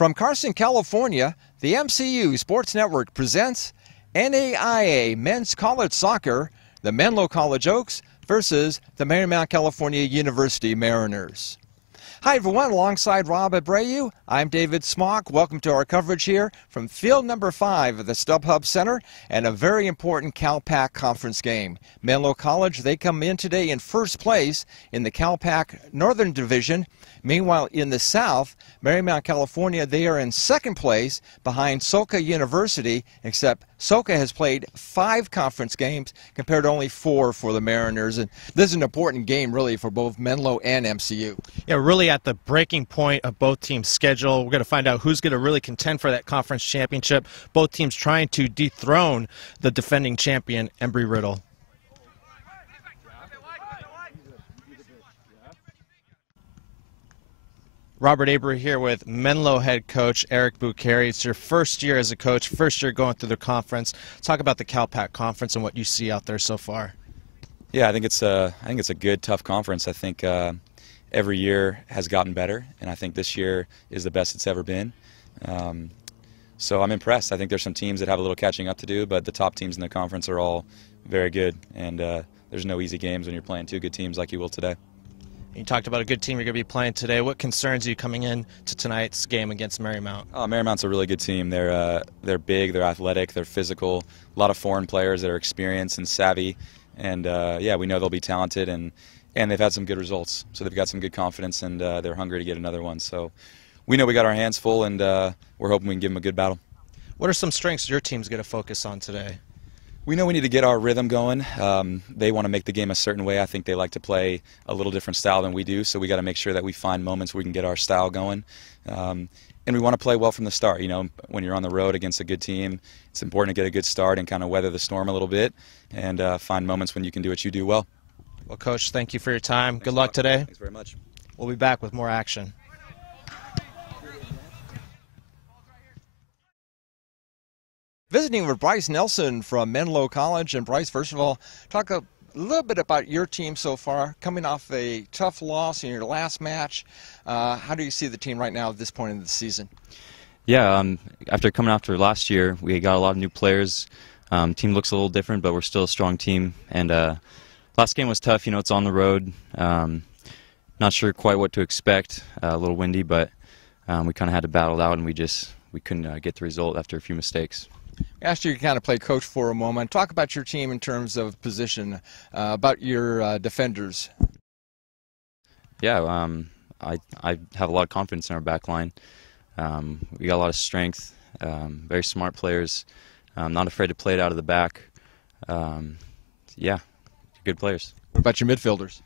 From Carson, California, the MCU Sports Network presents NAIA Men's College Soccer, the Menlo College Oaks versus the Marymount, California University Mariners. Hi everyone, alongside Rob Abreu, I'm David Smock. Welcome to our coverage here from field number 5 of the StubHub Center and a very important CalPAC conference game. Menlo College, they come in today in first place in the CalPAC Northern Division. Meanwhile, in the South, Marymount, California, they are in second place behind Soka University, except Soka has played 5 conference games compared to only 4 for the Mariners. And this is an important game, really, for both Menlo and MCU. Yeah, really at the breaking point of both teams' schedule. We're going to find out who's going to really contend for that conference championship. Both teams trying to dethrone the defending champion, Embry-Riddle. Robert Abreu here with Menlo head coach Eric Bucheri. It's your first year as a coach, first year going through the conference. Talk about the CalPAC conference and what you see out there so far. Yeah, I think it's a good, tough conference. I think every year has gotten better, and I think this year is the best it's ever been. So I'm impressed. I think there's some teams that have a little catching up to do, but the top teams in the conference are all very good, and there's no easy games when you're playing 2 good teams like you will today. You talked about a good team you're going to be playing today. What concerns you coming in to tonight's game against Marymount? Marymount's a really good team. They're big, they're athletic, they're physical. A lot of foreign players that are experienced and savvy, and yeah, we know they'll be talented, and they've had some good results. So they've got some good confidence, and they're hungry to get another one. So we know we got our hands full, and we're hoping we can give them a good battle. What are some strengths your team's going to focus on today? We know we need to get our rhythm going. They want to make the game a certain way. I think they like to play a little different style than we do, so we got to make sure that we find moments where we can get our style going. And we want to play well from the start. You know, when you're on the road against a good team, it's important to get a good start and kind of weather the storm a little bit and find moments when you can do what you do well. Well, Coach, thank you for your time. Thanks Good luck today. Thanks very much. We'll be back with more action. Visiting with Bryce Nelson from Menlo College. And Bryce, first of all, talk a little bit about your team so far, coming off a tough loss in your last match. How do you see the team right now at this point in the season? Yeah, after coming after last year, we got a lot of new players. Team looks a little different, but we're still a strong team. And last game was tough. You know, it's on the road. Not sure quite what to expect. A little windy, but we kind of had to battle it out, and we couldn't get the result after a few mistakes. I asked you to kind of play coach for a moment. Talk about your team in terms of position, about your defenders. Yeah, I have a lot of confidence in our back line. We got a lot of strength, very smart players, not afraid to play it out of the back. Yeah, good players. What about your midfielders?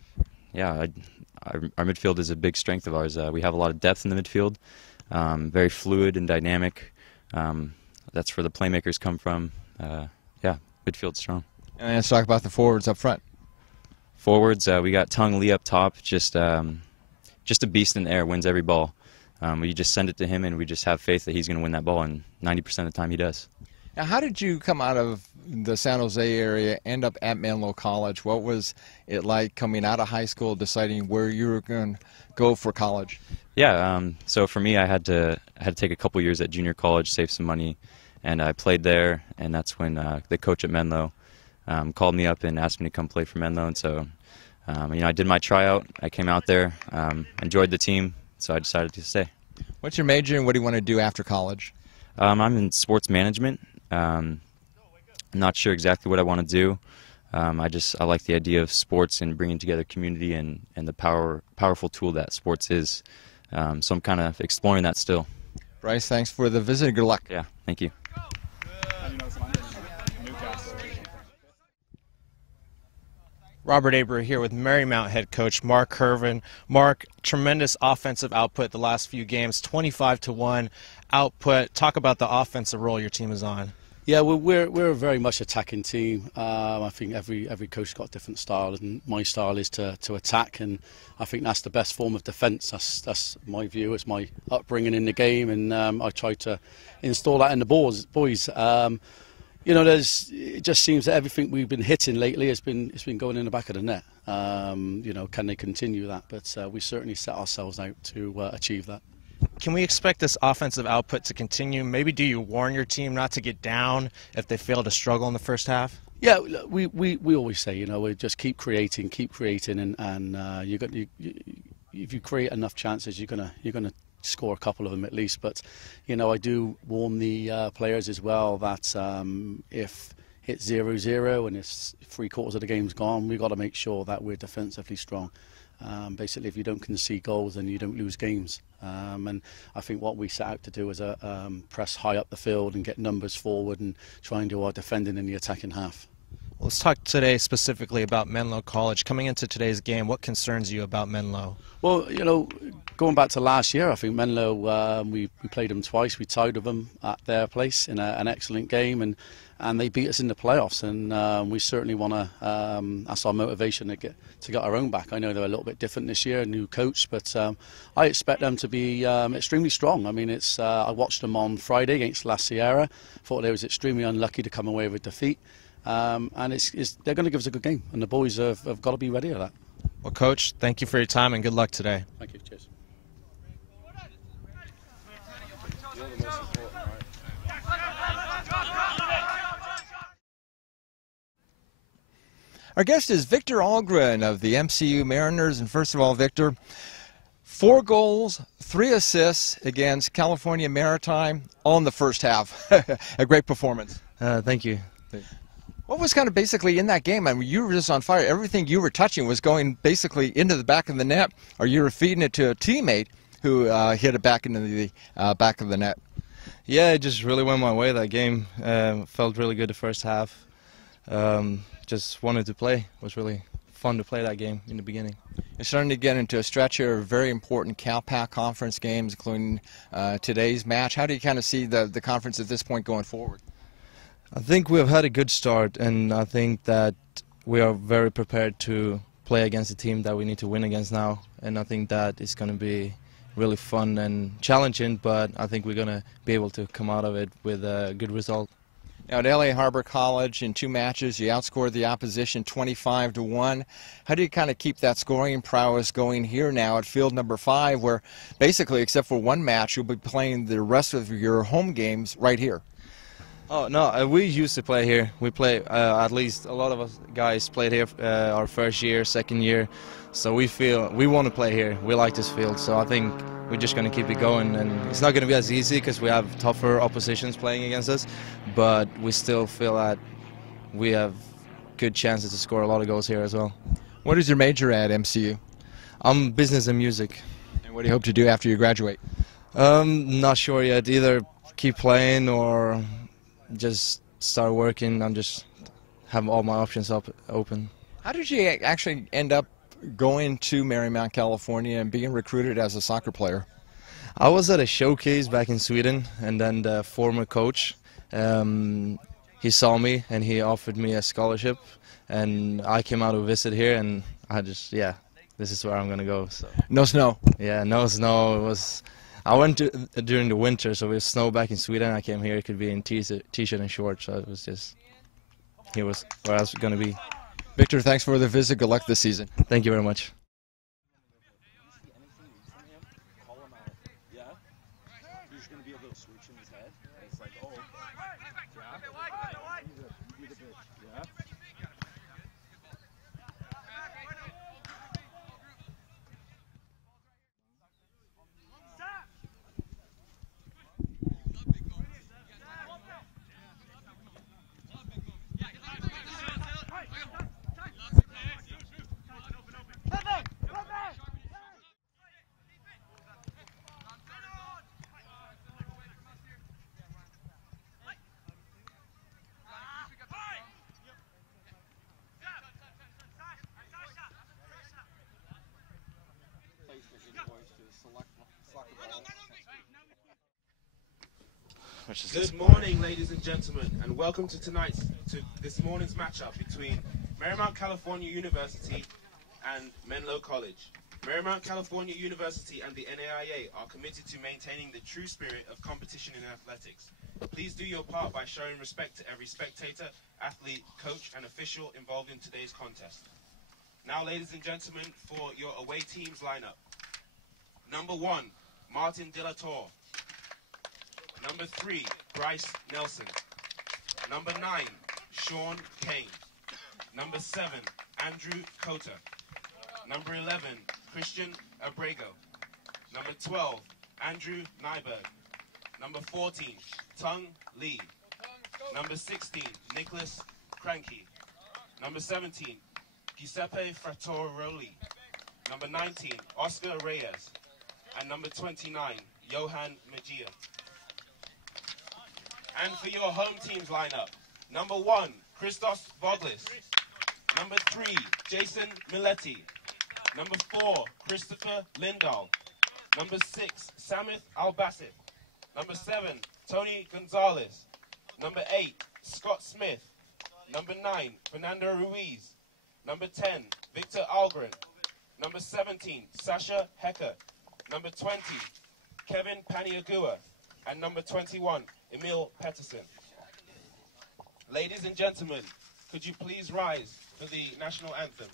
Yeah, our midfield is a big strength of ours. We have a lot of depth in the midfield, very fluid and dynamic. That's where the playmakers come from. Yeah, midfield's strong. And let's talk about the forwards up front. Forwards, we got Tung Lee up top, just a beast in the air, wins every ball. We just send it to him, and we just have faith that he's going to win that ball, and 90% of the time he does. Now, how did you come out of the San Jose area, end up at Menlo College? What was it like coming out of high school, deciding where you were going to go for college? Yeah, so for me, I had to take a couple years at junior college, save some money, and I played there. And that's when the coach at Menlo called me up and asked me to come play for Menlo. And so, you know, I did my tryout. I came out there, enjoyed the team, so I decided to stay. What's your major, and what do you want to do after college? I'm in sports management. I'm not sure exactly what I want to do. I like the idea of sports and bringing together community and the powerful tool that sports is. So I'm kind of exploring that still. Bryce, thanks for the visit. Good luck. Yeah, thank you. Robert Abreu here with Marymount head coach Mark Hervin. Mark, tremendous offensive output the last few games, 25-1 output. Talk about the offensive role your team is on. Yeah, we're a very much attacking team. I think every coach got a different style, and my style is to attack, and I think that's the best form of defence. That's my view. It's my upbringing in the game, and I try to install that in the boys. You know, it just seems that everything we've been hitting lately has been going in the back of the net. You know, can they continue that? But we certainly set ourselves out to achieve that. Can we expect this offensive output to continue? Maybe do you warn your team not to get down if they fail to struggle in the first half? Yeah, we always say, you know, we just keep creating, and if you create enough chances, you're gonna score a couple of them at least. But you know, I do warn the players as well that if it's 0-0 and it's 3/4 of the game's gone, we've got to make sure that we're defensively strong. Basically, if you don't concede goals, then you don't lose games. And I think what we set out to do is press high up the field and get numbers forward and try and do our defending in the attacking half. Let's talk today specifically about Menlo College. Coming into today's game, what concerns you about Menlo? Well, you know, going back to last year, I think Menlo, we played them twice. We tied with them at their place in an excellent game, and they beat us in the playoffs. And we certainly want to, that's our motivation to get our own back. I know they're a little bit different this year, a new coach, but I expect them to be extremely strong. I mean, I watched them on Friday against La Sierra. Thought they was extremely unlucky to come away with defeat. And they're going to give us a good game, and the boys have got to be ready for that. Well, Coach, thank you for your time and good luck today. Thank you. Cheers. Our guest is Victor Algren of the MCU Mariners. And first of all, Victor, 4 goals, 3 assists against California Maritime, all in the first half. A great performance. Thank you. What was kind of basically in that game? I mean, you were just on fire. Everything you were touching was going basically into the back of the net, or you were feeding it to a teammate who hit it back into the back of the net. Yeah, it just really went my way that game. Felt really good the first half. Just wanted to play. It was really fun to play that game in the beginning. You're starting to get into a stretch here of very important CalPAC conference games, including today's match. How do you kind of see the conference at this point going forward? I think we have had a good start, and I think that we are very prepared to play against a team that we need to win against now. And I think that it's going to be really fun and challenging, but I think we're going to be able to come out of it with a good result. Now at LA Harbor College, in 2 matches, you outscored the opposition 25-1. How do you kind of keep that scoring prowess going here now at field number 5, where basically, except for 1 match, you'll be playing the rest of your home games right here? Oh, no, we used to play here. We play, at least a lot of us guys played here our first year, second year. So we feel we want to play here. We like this field. So I think we're just going to keep it going. And it's not going to be as easy because we have tougher oppositions playing against us. But we still feel that we have good chances to score a lot of goals here as well. What is your major at MCU? I'm business and music. And what do you hope to do after you graduate? Not sure yet. Either keep playing or just start working. I'm just have all my options open. How did you actually end up going to Marymount, California and being recruited as a soccer player? I was at a showcase back in Sweden, and then the former coach, he saw me and he offered me a scholarship, and I came out to visit here, and I just, yeah, this is where I'm going to go. So. No snow? Yeah, no snow. I went during the winter, so it was snow back in Sweden. I came here, it could be in t-shirt and shorts, so it was just, here was where I was going to be. Victor, thanks for the visit. Good luck this season. Thank you very much. Good morning, ladies and gentlemen, and welcome to this morning's matchup between Marymount California University and Menlo College. Marymount California University and the NAIA are committed to maintaining the true spirit of competition in athletics. Please do your part by showing respect to every spectator, athlete, coach, and official involved in today's contest. Now, ladies and gentlemen, for your away team's lineup. Number 1, Martin De La Torre. Number 3, Bryce Nelson. Number 9, Sean Kane. Number 7, Andrew Cota. Number 11, Christian Abrego. Number 12, Andrew Nyberg. Number 14, Tung Lee. Number 16, Nicholas Cranky. Number 17, Giuseppe Frattoroli. Number 19, Oscar Reyes. And number 29, Johan Mejia. And for your home team's lineup, number 1, Christos Voglis. Number 3, Jason Miletti. Number 4, Christopher Lindahl. Number 6, Samith Al-Bassett. Number 7, Tony Gonzalez. Number 8, Scott Smith. Number 9, Fernando Ruiz. Number 10, Victor Algren. Number 17, Sasha Hecker. Number 20, Kevin Paniagua. And number 21, Emil Petterson. Ladies and gentlemen, could you please rise for the national anthem?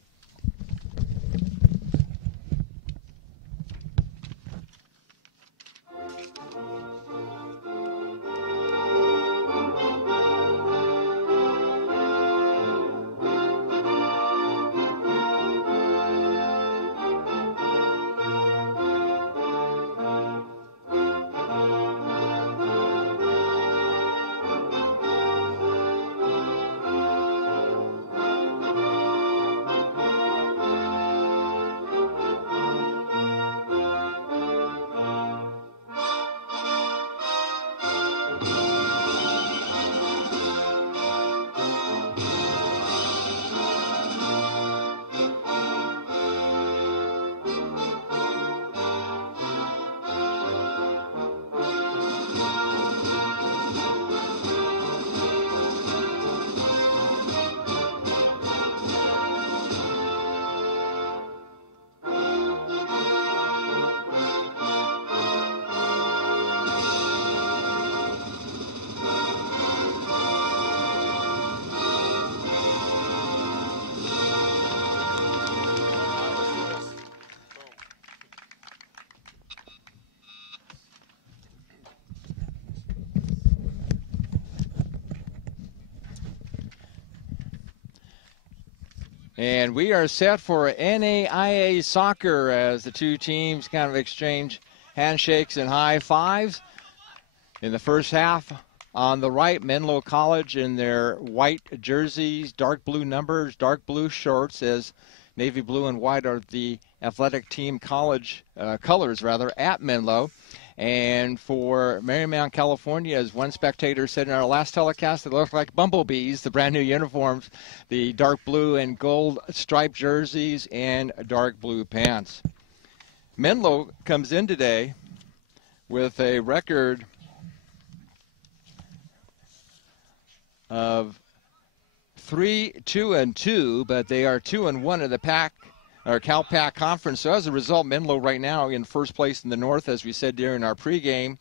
And we are set for NAIA soccer as the two teams kind of exchange handshakes and high fives. In the first half, on the right, Menlo College in their white jerseys, dark blue numbers, dark blue shorts, as navy blue and white are the athletic team college colors at Menlo. And for Marymount, California, as one spectator said in our last telecast, they look like bumblebees, the brand new uniforms, the dark blue and gold striped jerseys and dark blue pants. Menlo comes in today with a record of 3-2-2, but they are 2-1 in the CalPAC conference. So as a result, Menlo right now in first place in the North, as we said during our pregame.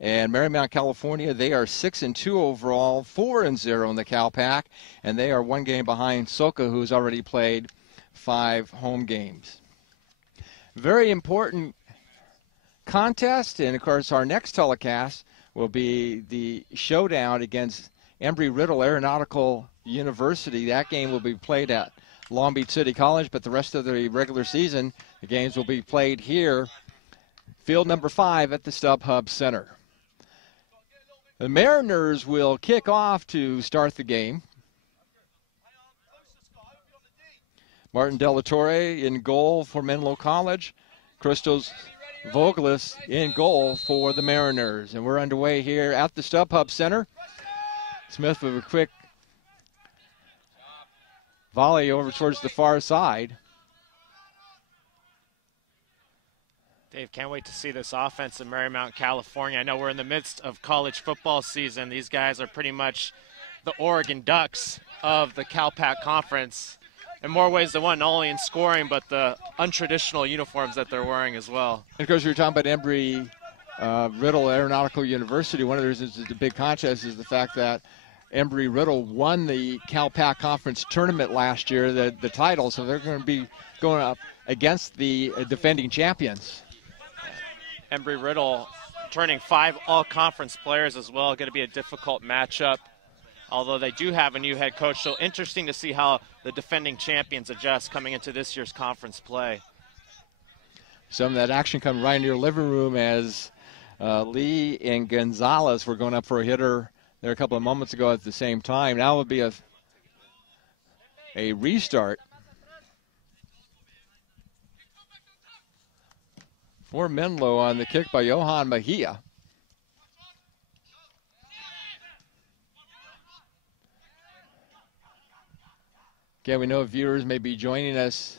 And Marymount, California, they are 6-2 overall, 4-0 in the CalPAC, and they are one game behind Soka, who's already played 5 home games. Very important contest, and of course our next telecast will be the showdown against Embry-Riddle Aeronautical University. That game will be played at Long Beach City College, but the rest of the regular season, the games will be played here, field number 5 at the StubHub Center. The Mariners will kick off to start the game. Martin De La Torre in goal for Menlo College. Christos Voglis in goal for the Mariners. And we're underway here at the StubHub Center. Smith with a quick volley over towards the far side. Dave, can't wait to see this offense in Marymount, California. I know we're in the midst of college football season. These guys are pretty much the Oregon Ducks of the CalPAC conference in more ways than one, not only in scoring, but the untraditional uniforms that they're wearing as well. And of course, we were talking about Embry-Riddle Aeronautical University. One of the reasons it's a big contest is the fact that Embry-Riddle won the CalPAC Conference tournament last year, the title, so they're going to be going up against the defending champions. Embry-Riddle turning 5 all-conference players as well. Going to be a difficult matchup, although they do have a new head coach. So interesting to see how the defending champions adjust coming into this year's conference play. Some of that action coming right into your living room as Lee and Gonzalez were going up for a hitter there a couple of moments ago at the same time. Now would be a restart for Menlo on the kick by Johan Mejia. Again, we know viewers may be joining us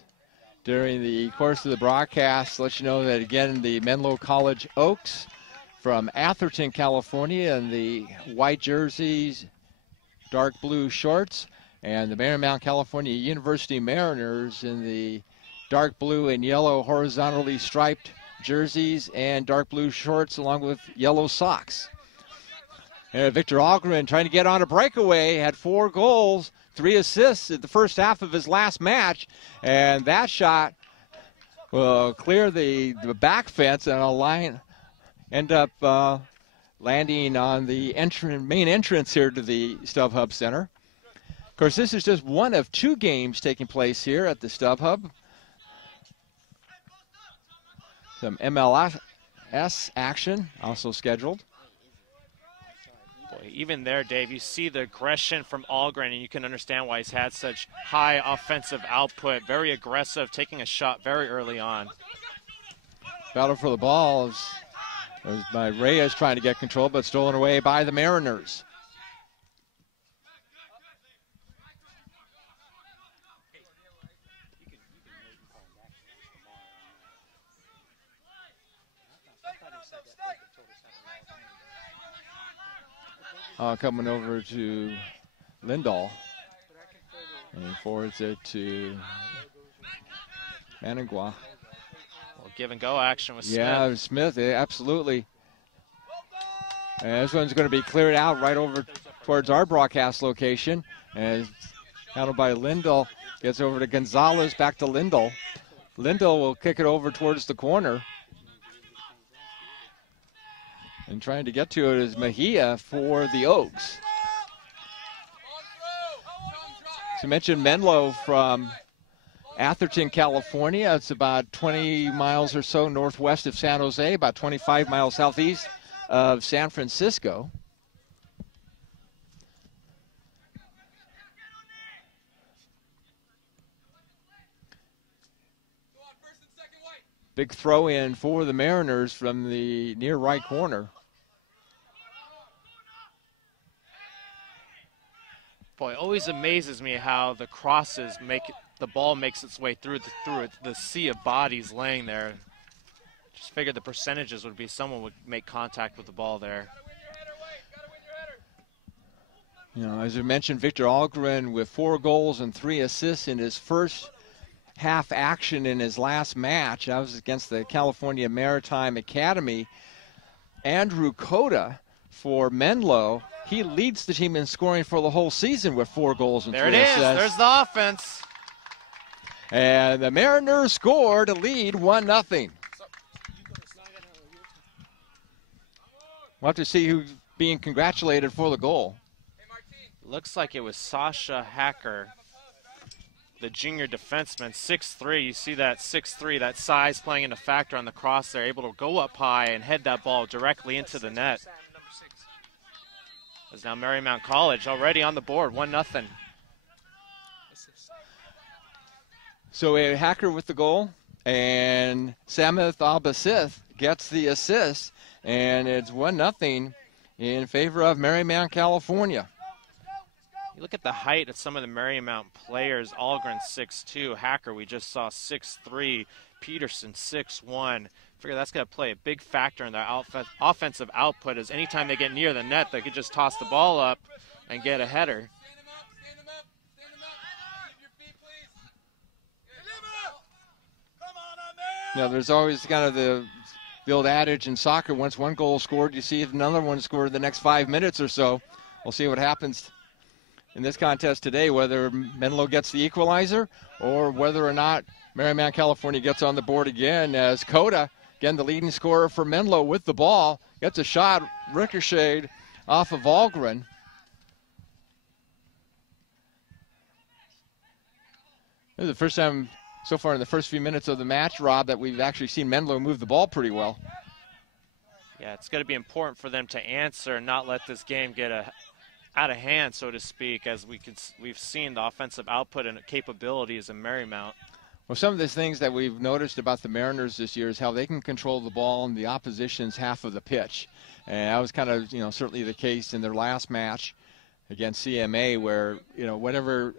during the course of the broadcast. Let you know that, again, the Menlo College Oaks from Atherton, California, in the white jerseys, dark blue shorts, and the Marymount, California University Mariners in the dark blue and yellow horizontally striped jerseys and dark blue shorts along with yellow socks. And Victor Algren trying to get on a breakaway, had 4 goals, 3 assists in the first half of his last match, and that shot will clear the back fence and end up landing on the main entrance here to the StubHub Center. Of course, this is just one of 2 games taking place here at the StubHub. Some MLS action also scheduled. Boy, even there, Dave, you see the aggression from Algren, and you can understand why he's had such high offensive output. Very aggressive, taking a shot very early on. Battle for the ball as by Reyes trying to get control, but stolen away by the Mariners. Coming over to Lindahl, and he forwards it to Manangua. Well, give and go action with Smith. Yeah, Smith, absolutely. And this one's going to be cleared out right over towards our broadcast location. And handled by Lindahl, gets over to Gonzalez, back to Lindahl. Lindahl will kick it over towards the corner. And trying to get to it is Mejia for the Oaks. So you mentioned Menlo from Atherton, California. It's about 20 miles or so northwest of San Jose, about 25 miles southeast of San Francisco. Big throw in for the Mariners from the near right corner. Boy, it always amazes me how the crosses the ball makes its way through the sea of bodies laying there. Just figured the percentages would be someone would make contact with the ball there. You know, as we mentioned, Victor Algren with 4 goals and 3 assists in his first half action in his last match. That was against the California Maritime Academy. Andrew Cota for Menlo. He leads the team in scoring for the whole season with 4 goals and 3 assists. There it is. There's the offense. And the Mariners score to lead 1-0. We'll have to see who's being congratulated for the goal. Looks like it was Sasha Hacker, the junior defenseman, 6'3". You see that 6'3", that size playing in a factor on the cross there, able to go up high and head that ball directly into the net. As now Marymount College already on the board, 1-0. So a Hacker with the goal, and Samith Al-Basith gets the assist, and it's 1-0 in favor of Marymount, California. You look at the height of some of the Marymount players. Algren 6'2", Hacker we just saw 6'3", Peterson 6'1". Figure that's going to play a big factor in their offensive output, as anytime they get near the net, they could just toss the ball up and get a header. Now, there's always kind of the old adage in soccer, once one goal is scored, you see if another one scored the next 5 minutes or so. We'll see what happens in this contest today, whether Menlo gets the equalizer or whether or not Marymount, California gets on the board again, as Cota Again, the leading scorer for Menlo with the ball. Gets a shot, ricocheted off of Algren. This is the first time so far in the first few minutes of the match, Rob, that we've actually seen Menlo move the ball pretty well. Yeah, it's going to be important for them to answer and not let this game get out of hand, so to speak, as we've seen the offensive output and capabilities in Marymount. Well, some of the things that we've noticed about the Mariners this year is how they can control the ball in the opposition's half of the pitch. And that was kind of, certainly the case in their last match against CMA where, whatever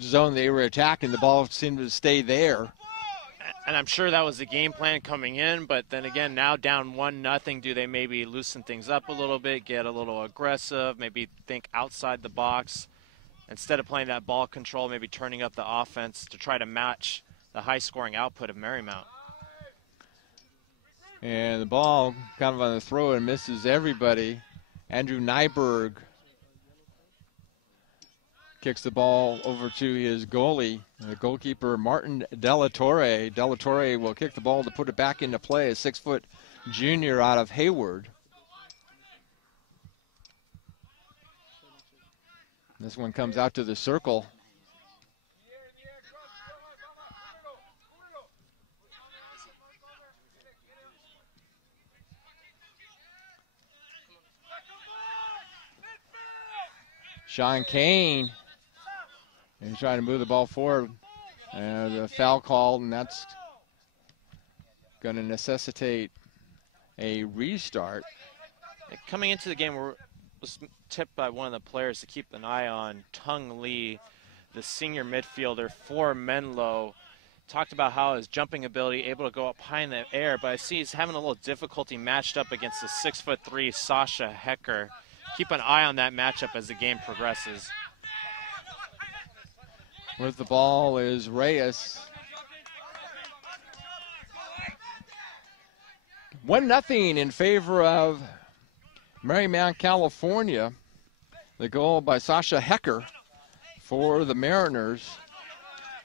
zone they were attacking, the ball seemed to stay there. And I'm sure that was the game plan coming in, but then again, now down 1-0, do they maybe loosen things up a little bit, get a little aggressive, maybe think outside the box? Instead of playing that ball control, maybe turning up the offense to try to match the high-scoring output of Marymount. And the ball kind of on the throw and misses everybody. Andrew Nyberg kicks the ball over to his goalie, the goalkeeper Martin Delatorre. Delatorre will kick the ball to put it back into play, a 6-foot junior out of Hayward. This one comes out to the circle. Sean Kane is trying to move the ball forward. And a foul called, and that's going to necessitate a restart. Coming into the game, was tipped by one of the players to keep an eye on Tung Lee, the senior midfielder for Menlo. Talked about how his jumping ability, able to go up high in the air, but I see he's having a little difficulty matched up against the 6'3" Sasha Hecker. Keep an eye on that matchup as the game progresses. With the ball is Reyes. 1-0 in favor of Marymount, California. The goal by Sasha Hecker for the Mariners.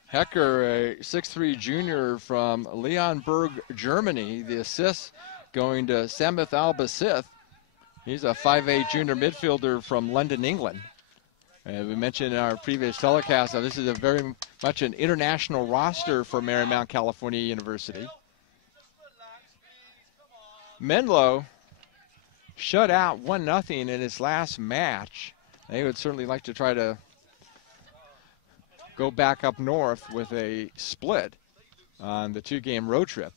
Hecker, a 6'3" junior from Leonberg, Germany. The assist going to Samith Albasith. He's a 5'8" junior midfielder from London, England. We mentioned in our previous telecast that this is a very much an international roster for Marymount, California University. Menlo shut out 1-0 in its last match. They would certainly like to try to go back up north with a split on the 2-game road trip.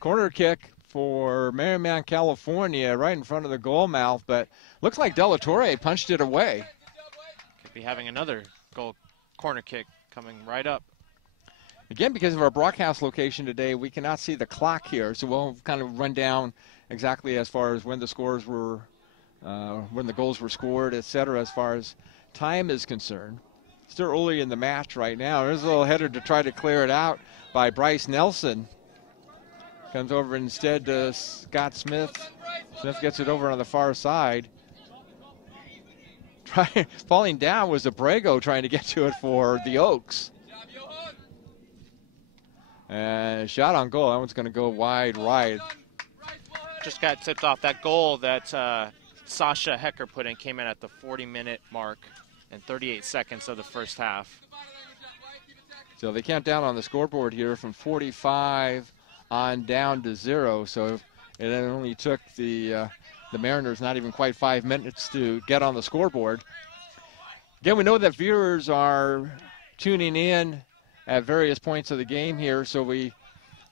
Corner kick for Marymount, California, right in front of the goal mouth, but looks like Delatorre punched it away. Could be having another corner kick coming right up. Again, because of our broadcast location today, we cannot see the clock here, so we'll kind of run down exactly as far as when the scores were, when the goals were scored, etc., as far as time is concerned. Still early in the match right now. There's a little header to try to clear it out by Bryce Nelson. Comes over instead to Scott Smith. Smith gets it over on the far side. Falling down was Abrego trying to get to it for the Oaks. And shot on goal. That one's going to go wide right. Just got tipped off. That goal that Sasha Hecker put in came in at the 40-minute mark and 38 seconds of the first half. So they count down on the scoreboard here from 45 on down to 0. So it only took the Mariners not even quite 5 minutes to get on the scoreboard. Again, we know that viewers are tuning in at various points of the game here. So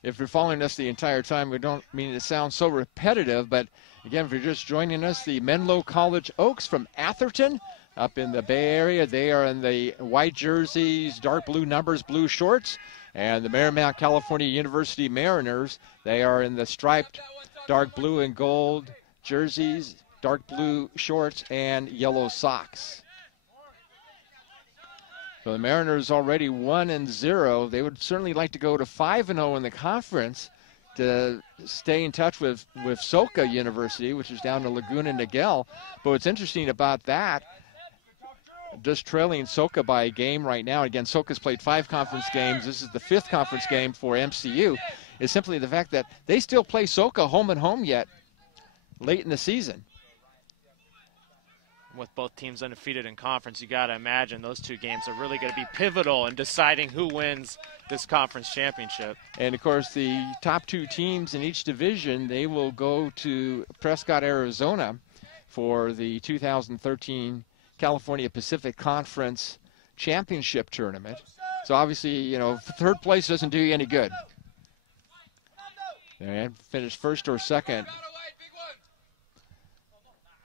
if you're following us the entire time, we don't mean to sound so repetitive, but again, if you're just joining us, the Menlo College Oaks from Atherton up in the Bay Area, they are in the white jerseys, dark blue numbers, blue shorts. And the Marymount, California University Mariners, they are in the striped dark blue and gold jerseys, dark blue shorts, and yellow socks. So the Mariners already 1-0. They would certainly like to go to 5-0 in the conference, to stay in touch with Soka University, which is down in Laguna Niguel. But what's interesting about that, just trailing Soka by a game right now, again, Soka's played 5 conference games. This is the 5th conference game for MCU, is simply the fact that they still play Soka home and home yet late in the season. With both teams undefeated in conference, you got to imagine those 2 games are really going to be pivotal in deciding who wins this conference championship. And, of course, the top 2 teams in each division, they will go to Prescott, Arizona for the 2013 California Pacific Conference Championship Tournament. So, obviously, you know, 3rd place doesn't do you any good. And finish 1st or 2nd.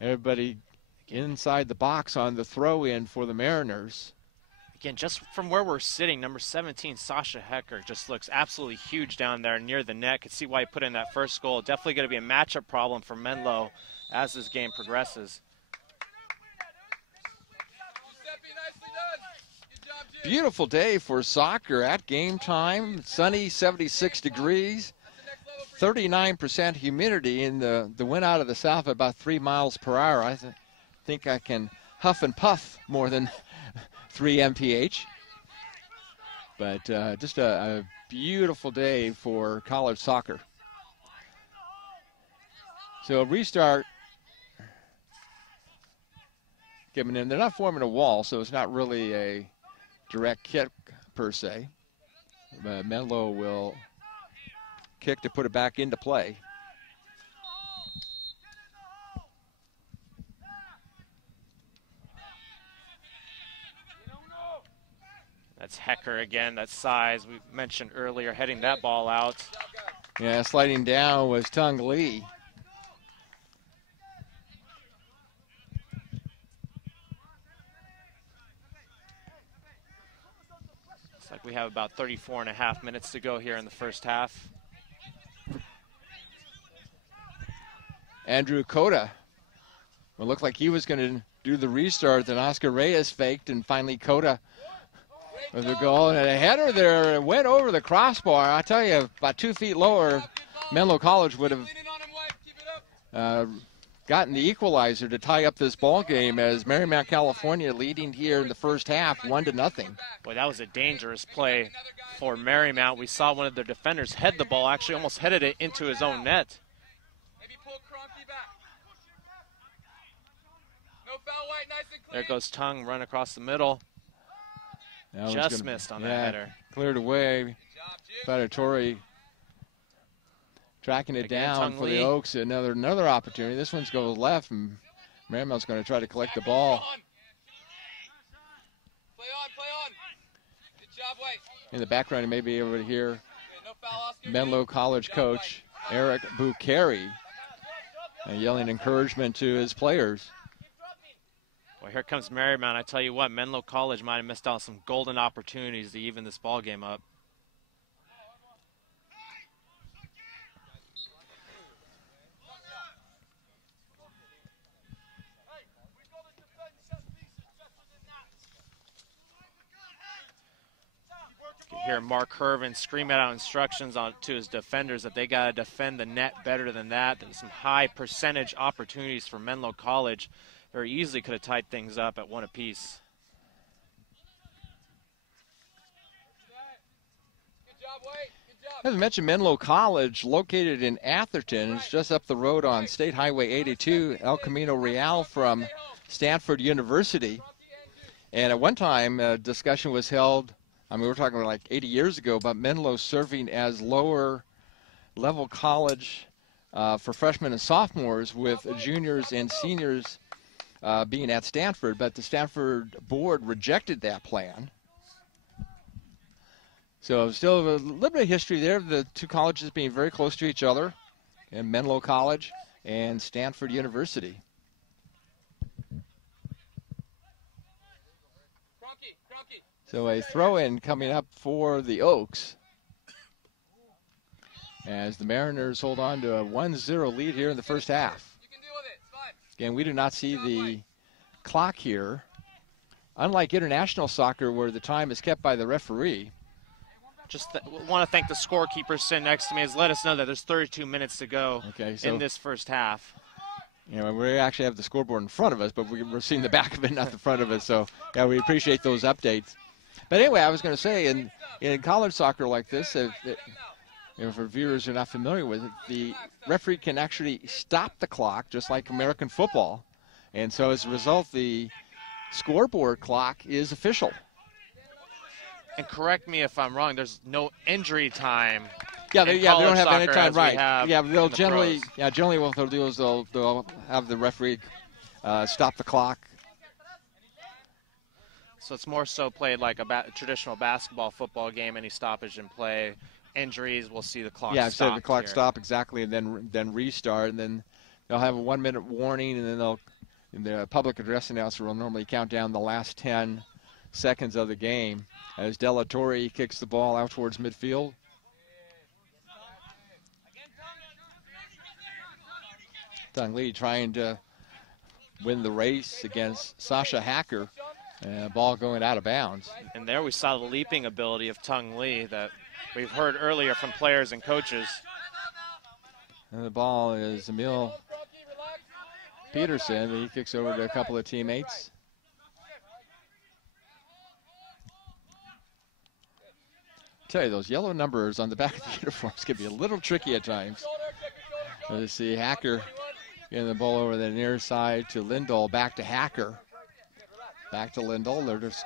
Everybody inside the box on the throw-in for the Mariners. Again, just from where we're sitting, number 17, Sasha Hecker, just looks absolutely huge down there near the net. Could see why he put in that first goal. Definitely going to be a matchup problem for Menlo as this game progresses. Beautiful day for soccer at game time. Sunny, 76 degrees, 39% humidity, and the wind out of the south at about 3 miles per hour. I think I can huff and puff more than 3 mph. But just a beautiful day for college soccer. So restart. Given in, they're not forming a wall, so it's not really a direct kick per se. Menlo will kick to put it back into play. That's Hecker again, that size we mentioned earlier, heading that ball out. Yeah, sliding down was Tung Lee. Looks like we have about 34.5 minutes to go here in the first half. Andrew Cota. Well, it looked like he was going to do the restart, then Oscar Reyes faked, and finally Cota with a goal. And a header there went over the crossbar. I tell you, about 2 feet lower, Menlo College would have gotten the equalizer to tie up this ball game, as Marymount, California leading here in the first half, 1-0. Boy, that was a dangerous play for Marymount. We saw one of their defenders head the ball, actually almost headed it into his own net. There goes Tung, run across the middle. Just missed on that header. Cleared away. Federatori tracking it down for the Oaks. Another opportunity. This one's goes left, and Marymount's going to try to collect the ball. Play on. Good job, White. In the background, you may be able to hear Menlo College coach Eric Bucheri yelling encouragement to his players. Well, here comes Marymount. I tell you what, Menlo College might have missed out on some golden opportunities to even this ball game up. You can hear Mark Hervin scream out instructions to his defenders that they got to defend the net better than that. There's some high percentage opportunities for Menlo College. Very easily could have tied things up at 1 apiece. As I mentioned, Menlo College, located in Atherton, is just up the road on State Highway 82, El Camino Real from Stanford University. And at one time, a discussion was held, I mean, we're talking like 80 years ago, about Menlo serving as lower level college for freshmen and sophomores, with juniors and seniors being at Stanford, but the Stanford board rejected that plan. So still a little bit of history there, the two colleges being very close to each other, and Menlo College and Stanford University. So a throw-in coming up for the Oaks, as the Mariners hold on to a 1-0 lead here in the first half. Again, we do not see the clock here. Unlike international soccer, where the time is kept by the referee, Just want to thank the scorekeeper sitting next to me. Has let us know that there's 32 minutes to go in this first half. You know, we actually have the scoreboard in front of us, but we're seeing the back of it, not the front of it. So, yeah, we appreciate those updates. But anyway, I was going to say, in college soccer like this, you know, for viewers who are not familiar with it, the referee can actually stop the clock, just like American football. And so as a result, the scoreboard clock is official. And correct me if I'm wrong, there's no injury time. Yeah, they don't have any time, right? Yeah, they'll generally what they'll do is they'll have the referee stop the clock. So it's more so played like a traditional basketball, football game. Any stoppage in play, injuries, we'll see the clock. Yeah, so the clock stop exactly, and then restart, and then they'll have a 1 minute warning, and then the public address announcer will normally count down the last 10 seconds of the game as De La Torre kicks the ball out towards midfield. Tung Lee trying to win the race against Sasha Hacker. Ball going out of bounds. And there we saw the leaping ability of Tung Lee that we've heard earlier from players and coaches. And the ball is Emil Peterson. He kicks over to a couple of teammates. Tell you, those yellow numbers on the back of the uniforms can be a little tricky at times. Let's see, Hacker getting the ball over the near side to Lindahl, back to Hacker. Back to Lindahl. They're just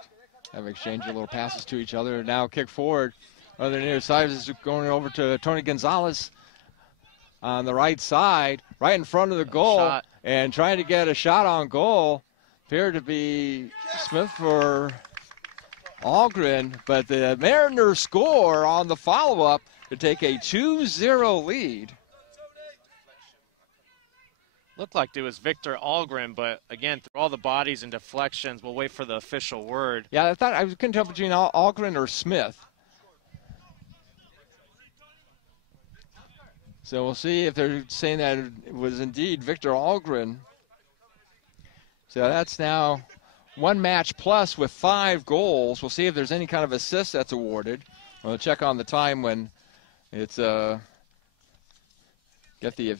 have exchanged little passes to each other. Now kick forward on the near side is going over to Tony Gonzalez on the right side, right in front of the goal, and trying to get a shot on goal. Appeared to be Smith for Algren, but the Mariners score on the follow-up to take a 2-0 lead. Looked like it was Victor Algren, but again, through all the bodies and deflections, we'll wait for the official word. Yeah, I couldn't tell between Algren or Smith. So we'll see if they're saying that it was indeed Victor Algren. So that's now one match plus with 5 goals. We'll see if there's any kind of assist that's awarded. We'll check on the time when it's get the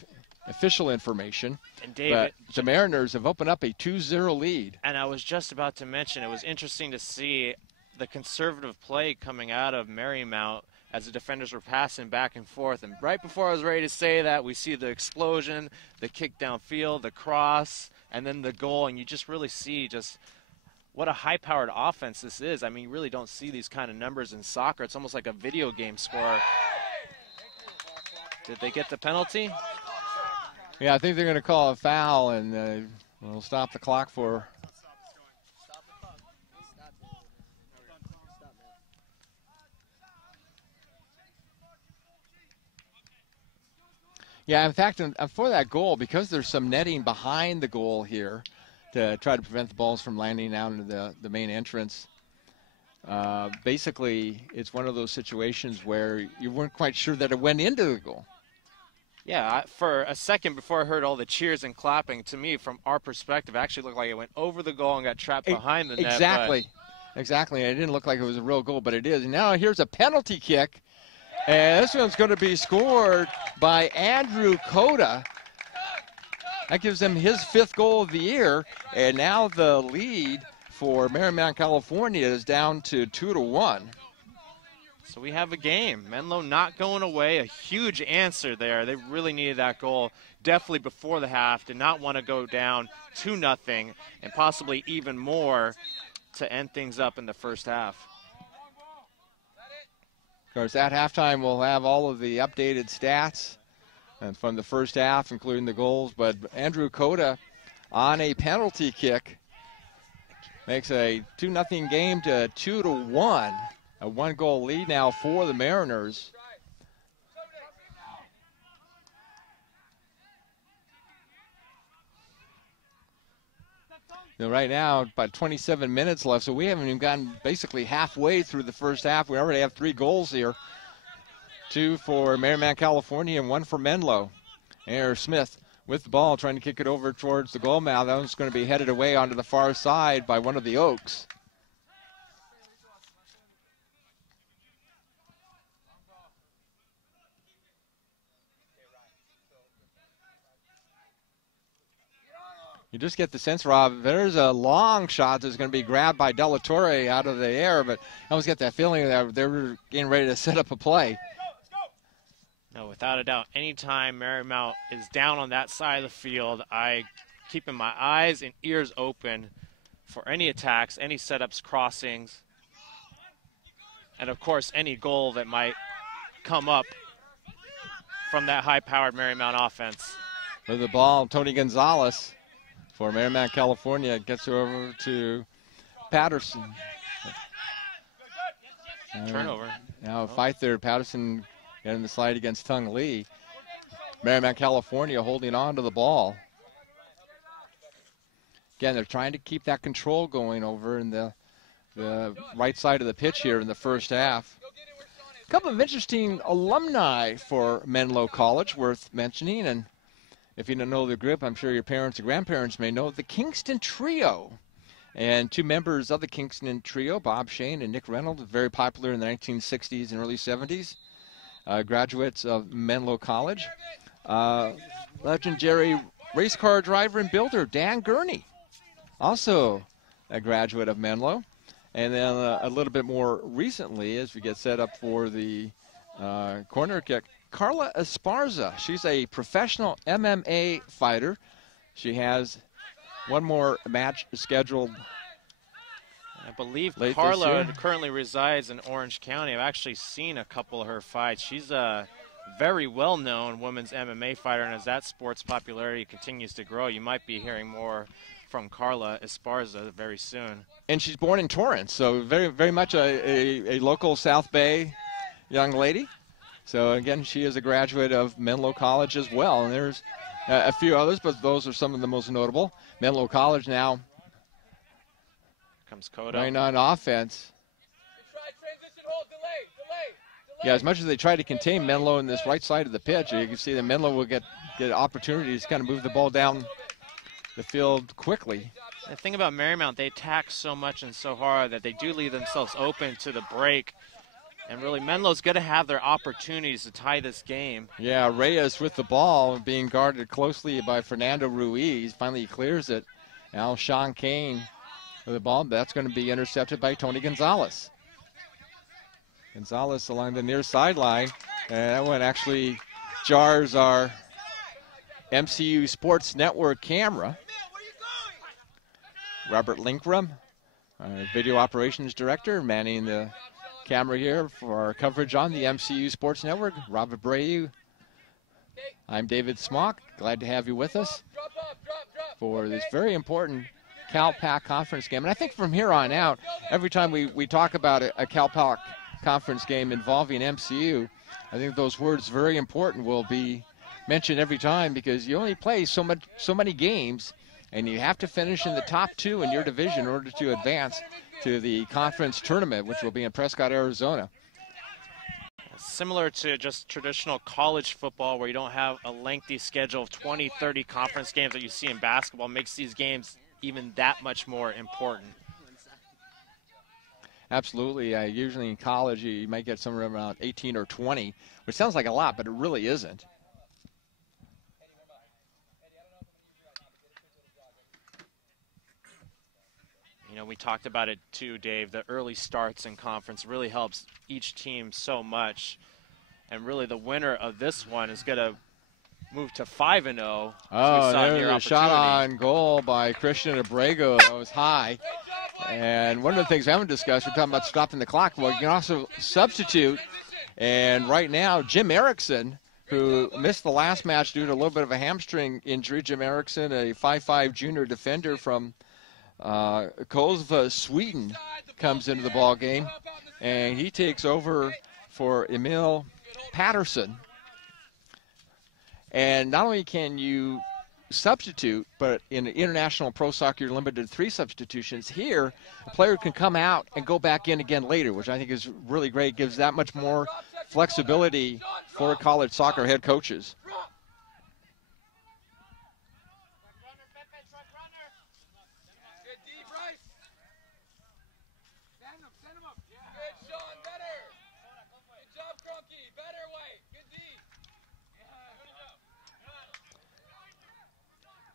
official information. And David, but the Mariners have opened up a 2-0 lead. And I was just about to mention, it was interesting to see the conservative play coming out of Marymount as the defenders were passing back and forth. And right before I was ready to say that, we see the explosion, the kick downfield, the cross, and then the goal. And you just really see just what a high-powered offense this is. I mean, you really don't see these kind of numbers in soccer. It's almost like a video game score. Did they get the penalty? Yeah, I think they're going to call a foul, and we'll stop the clock for. Yeah, in fact, for that goal, because there's some netting behind the goal here to try to prevent the balls from landing out into the main entrance, basically it's one of those situations where you weren't quite sure that it went into the goal. Yeah, for a second before I heard all the cheers and clapping, to me, from our perspective, it actually looked like it went over the goal and got trapped behind the net. Exactly. Exactly. It didn't look like it was a real goal, but it is. And now here's a penalty kick. And this one's going to be scored by Andrew Cota. That gives him his 5th goal of the year. And now the lead for Marymount, California is down to 2-1. So we have a game. Menlo not going away. A huge answer there. They really needed that goal definitely before the half. Did not want to go down 2-0 and possibly even more to end things up in the first half. Of course, at halftime we'll have all of the updated stats and from the first half, including the goals. But Andrew Cota on a penalty kick makes a 2-0 game to 2-1. A 1-goal lead now for the Mariners. Right now, about 27 minutes left, so we haven't even gotten basically halfway through the first half. We already have 3 goals here. 2 for Marymount, California, and 1 for Menlo. Air Smith with the ball, trying to kick it over towards the goal mouth. That one's going to be headed away onto the far side by one of the Oaks. You just get the sense, Rob, there's a long shot that's going to be grabbed by Della Torre out of the air, but I always get that feeling that they were getting ready to set up a play. No, without a doubt, anytime Marymount is down on that side of the field, I keeping my eyes and ears open for any attacks, any setups, crossings, and of course any goal that might come up from that high-powered Marymount offense. With the ball, Tony Gonzalez for Marymount, California, gets over to Patterson. Turnover. Now a fight there. Patterson getting the slide against Tung Lee. Marymount, California holding on to the ball. Again, they're trying to keep that control going over in the right side of the pitch here in the first half. A couple of interesting alumni for Menlo College worth mentioning, and if you don't know the group, I'm sure your parents and grandparents may know the Kingston Trio. And two members of the Kingston Trio, Bob Shane and Nick Reynolds, very popular in the 1960s and early 70s, graduates of Menlo College. Legendary race car driver and builder Dan Gurney, also a graduate of Menlo. And then a little bit more recently, as we get set up for the corner kick, Carla Esparza. She's a professional MMA fighter. She has one more match scheduled. I believe late Carla currently resides in Orange County. I've actually seen a couple of her fights. She's a very well-known women's MMA fighter, and as that sport's popularity continues to grow, you might be hearing more from Carla Esparza very soon. And she's born in Torrance, so very, very much a local South Bay young lady. So, again, she is a graduate of Menlo College as well. And there's a few others, but those are some of the most notable. Menlo College now comes Coda. Right on offense. Yeah, as much as they try to contain Menlo in this right side of the pitch, you can see that Menlo will get opportunities to kind of move the ball down the field quickly. The thing about Marymount, they attack so much and so hard that they do leave themselves open to the break. And really, Menlo's going to have their opportunities to tie this game. Yeah, Reyes with the ball being guarded closely by Fernando Ruiz. Finally, he clears it. Now Sean Kane with the ball. That's going to be intercepted by Tony Gonzalez. Gonzalez along the near sideline. And that one actually jars our MCU Sports Network camera. Robert Linkram, video operations director, manning the camera here for our coverage on the MCU Sports Network. Robert Brayu. I'm David Smock. Glad to have you with us for this very important Cal-Pac conference game. And I think from here on out, every time we talk about a Cal-Pac conference game involving MCU, I think those words, very important, will be mentioned every time, because you only play so many games, and you have to finish in the top two in your division in order to advance to the conference tournament, which will be in Prescott, Arizona. Similar to just traditional college football, where you don't have a lengthy schedule of 20, 30 conference games that you see in basketball, makes these games even that much more important. Absolutely. Usually in college, you might get somewhere around 18 or 20, which sounds like a lot, but it really isn't. You know, we talked about it too, Dave. The early starts in conference really helps each team so much. And really the winner of this one is going to move to 5-0. Oh, there's a shot on goal by Christian Abrego that was high. And one of the things we haven't discussed, we're talking about stopping the clock. Well, you can also substitute. And right now, Jim Erickson, who missed the last match due to a little bit of a hamstring injury. Jim Erickson, a 5'5" junior defender from Kolsva, Sweden, comes into the ball game, and he takes over for Emil Patterson. And not only can you substitute, but in International Pro Soccer, you're limited to 3 substitutions. Here, a player can come out and go back in again later, which I think is really great. Gives that much more flexibility for college soccer head coaches.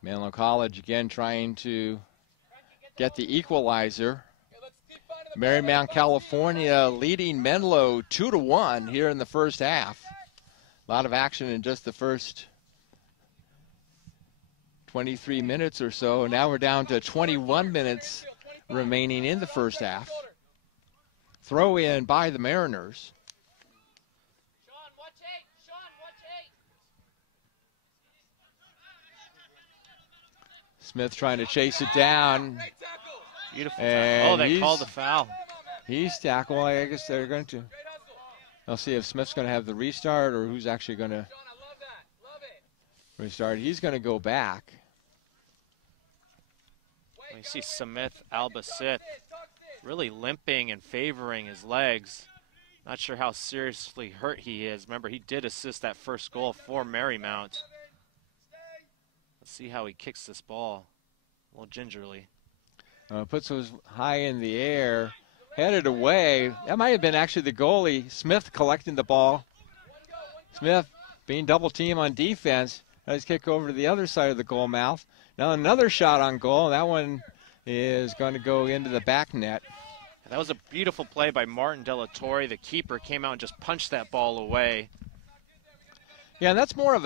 Menlo College again trying to get the equalizer. Marymount, California leading Menlo 2-1 here in the first half. A lot of action in just the first 23 minutes or so. Now we're down to 21 minutes remaining in the first half. Throw in by the Mariners. Smith trying to chase it down. Beautiful. And oh, they called the foul. He's tackled. I guess they're going to. I'll see if Smith's going to have the restart or who's actually going to restart. He's going to go back. You see Smith Albacete really limping and favoring his legs. Not sure how seriously hurt he is. Remember, he did assist that first goal for Marymount. Let's see how he kicks this ball. A little gingerly. Puts those high in the air, headed away. That might have been actually the goalie, Smith, collecting the ball. Smith being double teamed on defense. Nice kick over to the other side of the goal mouth. Now another shot on goal. That one is going to go into the back net. That was a beautiful play by Martin Delatorre. The keeper came out and just punched that ball away. Yeah, and that's more of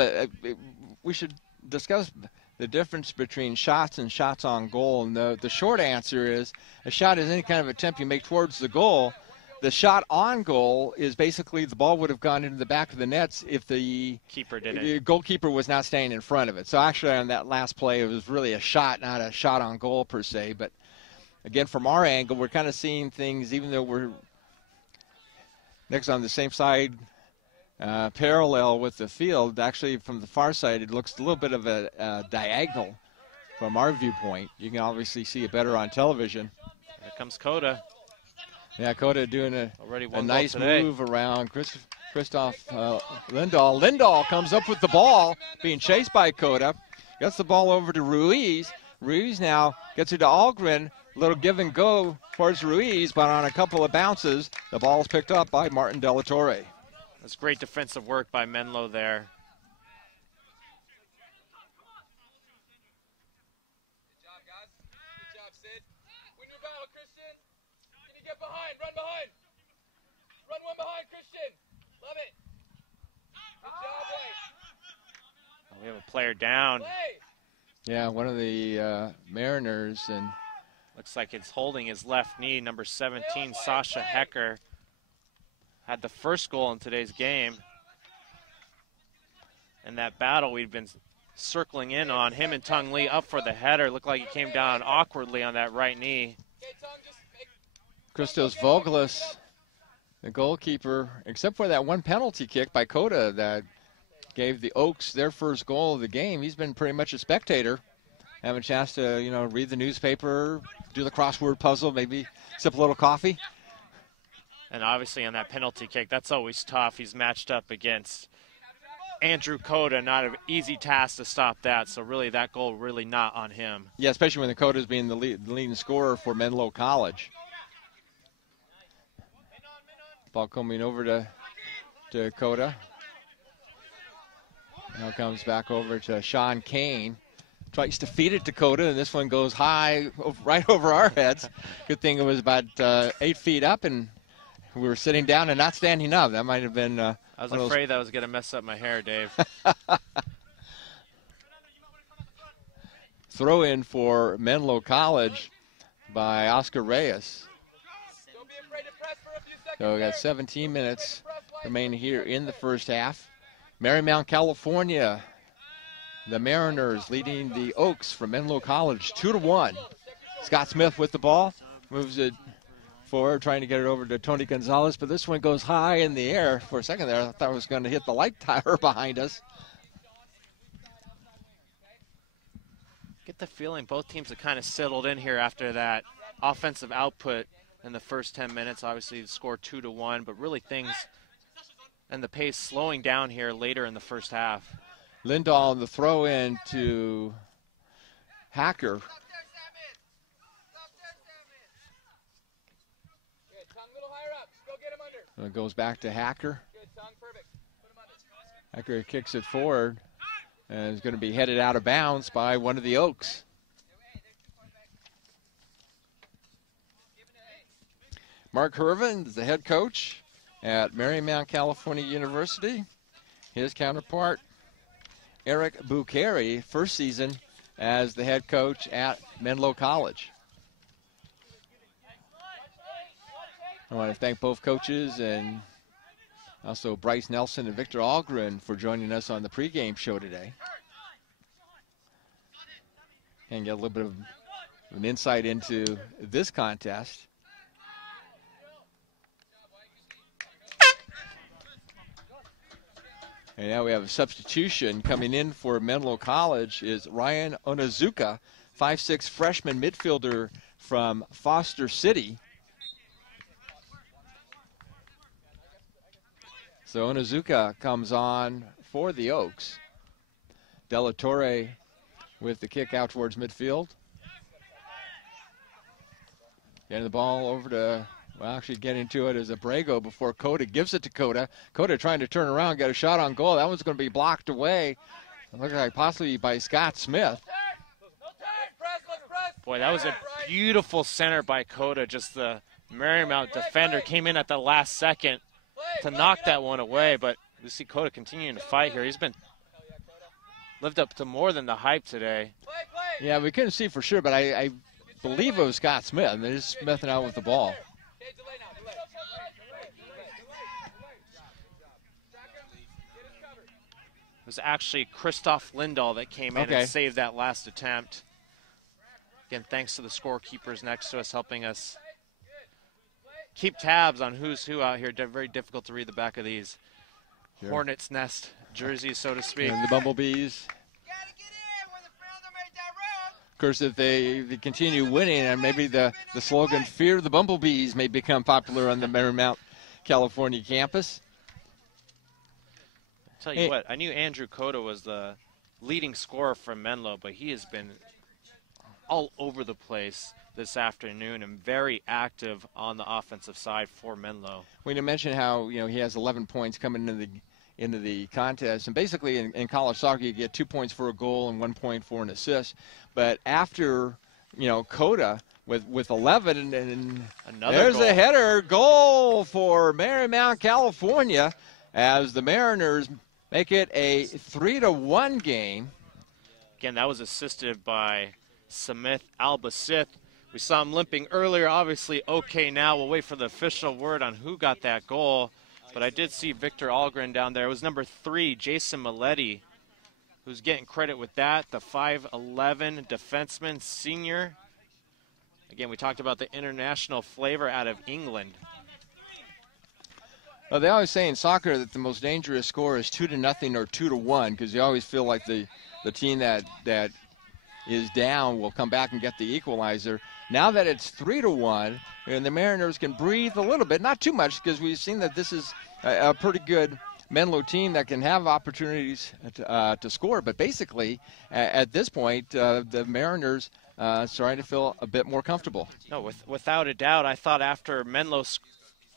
we should discuss the difference between shots and shots on goal. And the short answer is a shot is any kind of attempt you make towards the goal. The shot on goal is basically the ball would have gone into the back of the nets if the goalkeeper was not staying in front of it. So actually on that last play, it was really a shot, not a shot on goal per se. But again, from our angle, we're kind of seeing things, even though we're next on the same side, parallel with the field. Actually, from the far side, it looks a little bit of a diagonal from our viewpoint. You can obviously see it better on television. Here comes Coda. Yeah, Coda doing a nice today. move around Christoph Lindahl. Lindahl comes up with the ball, being chased by Coda. Gets the ball over to Ruiz. Ruiz now gets it to Algren. Little give and go towards Ruiz, but on a couple of bounces, the ball's picked up by Martin Delatorre. That's great defensive work by Menlo there. Good job, guys. Good job, Sid. Win your battle, Christian. Can you get behind? Run behind. Run one behind, Christian. Love it. Good job, Wade. We have a player down. Yeah, one of the Mariners, and looks like it's holding his left knee. Number 17, Sasha Hecker, had the first goal in today's game. And that battle we've been circling in on, him and Tung Lee up for the header. Looked like he came down awkwardly on that right knee. Christos Vogelis, the goalkeeper, except for that one penalty kick by Coda that gave the Oaks their first goal of the game. He's been pretty much a spectator. Have a chance to, read the newspaper, do the crossword puzzle, maybe sip a little coffee. And obviously on that penalty kick, that's always tough. He's matched up against Andrew Coda, not an easy task to stop that. So really that goal really not on him. Yeah, especially when the Coda's being the leading scorer for Menlo College. Ball coming over to Coda. Now comes back over to Sean Kane. Tries to feed it to Coda, and this one goes high, right over our heads. Good thing it was about 8 feet up, and we were sitting down and not standing up. That might have been I was afraid that was going to mess up my hair, Dave. Throw in for Menlo College by Oscar Reyes. So we got 17 minutes remaining here in the first half. Marymount, California, the Mariners leading the Oaks from Menlo College 2-1. Scott Smith with the ball, moves it forward, trying to get it over to Tony Gonzalez, but this one goes high in the air. For a second there, I thought it was going to hit the light tower behind us. Get the feeling both teams have kind of settled in here after that offensive output in the first 10 minutes. Obviously, the score 2-1, but really things and the pace slowing down here later in the first half. Lindahl, the throw in to Hacker. It goes back to Hacker. Hacker kicks it forward. And is going to be headed out of bounds by one of the Oaks. Mark Hervin is the head coach at Marymount, California University. His counterpart, Eric Bucheri, first season as the head coach at Menlo College. I want to thank both coaches and also Bryce Nelson and Victor Algren for joining us on the pregame show today. And get a little bit of an insight into this contest. And now we have a substitution coming in for Menlo College is Ryan Onazuka, 5'6" freshman midfielder from Foster City. So Onazuka comes on for the Oaks. Della Torre with the kick out towards midfield. Getting the ball over to, well, actually getting to it is Abrego before Coda gives it to Coda. Coda trying to turn around, get a shot on goal. That one's going to be blocked away. It looks like possibly by Scott Smith. Boy, that was a beautiful center by Coda. Just the Marymount defender came in at the last second to knock that one away, but we see Coda continuing to fight here. He's been lived up to more than the hype today. Yeah, we couldn't see for sure, but I believe it was Scott Smith. They're just smithing out with the ball. It was actually Christoph Lindahl that came in and saved that last attempt. Again, thanks to the scorekeepers next to us helping us keep tabs on who's who out here. Very difficult to read the back of these hornet's nest jerseys, so to speak. And the Bumblebees. Of course, if they continue winning, and maybe the slogan "Fear the Bumblebees" may become popular on the Marymount, California campus. I'll tell you what, I knew Andrew Coda was the leading scorer from Menlo, but he has been all over the place this afternoon and very active on the offensive side for Menlo. We didn't mention how he has 11 points coming into the contest, and basically in college soccer you get 2 points for a goal and 1 point for an assist. But after Coda with 11 and there's a header goal for Marymount, California, as the Mariners make it a 3-1 game. Again, that was assisted by Samith Albasith. We saw him limping earlier, obviously okay now. We'll wait for the official word on who got that goal. But I did see Victor Algren down there. It was number 3, Jason Maletti, who's getting credit with that, the 5'11" defenseman, senior. Again, we talked about the international flavor out of England. Well, they always say in soccer that the most dangerous score is 2-0 or 2-1, because you always feel like the team that is down will come back and get the equalizer. Now that it's 3-1, and the Mariners can breathe a little bit, not too much, because we've seen that this is a pretty good Menlo team that can have opportunities to score. But basically, at this point, the Mariners starting to feel a bit more comfortable. No, without a doubt, I thought after Menlo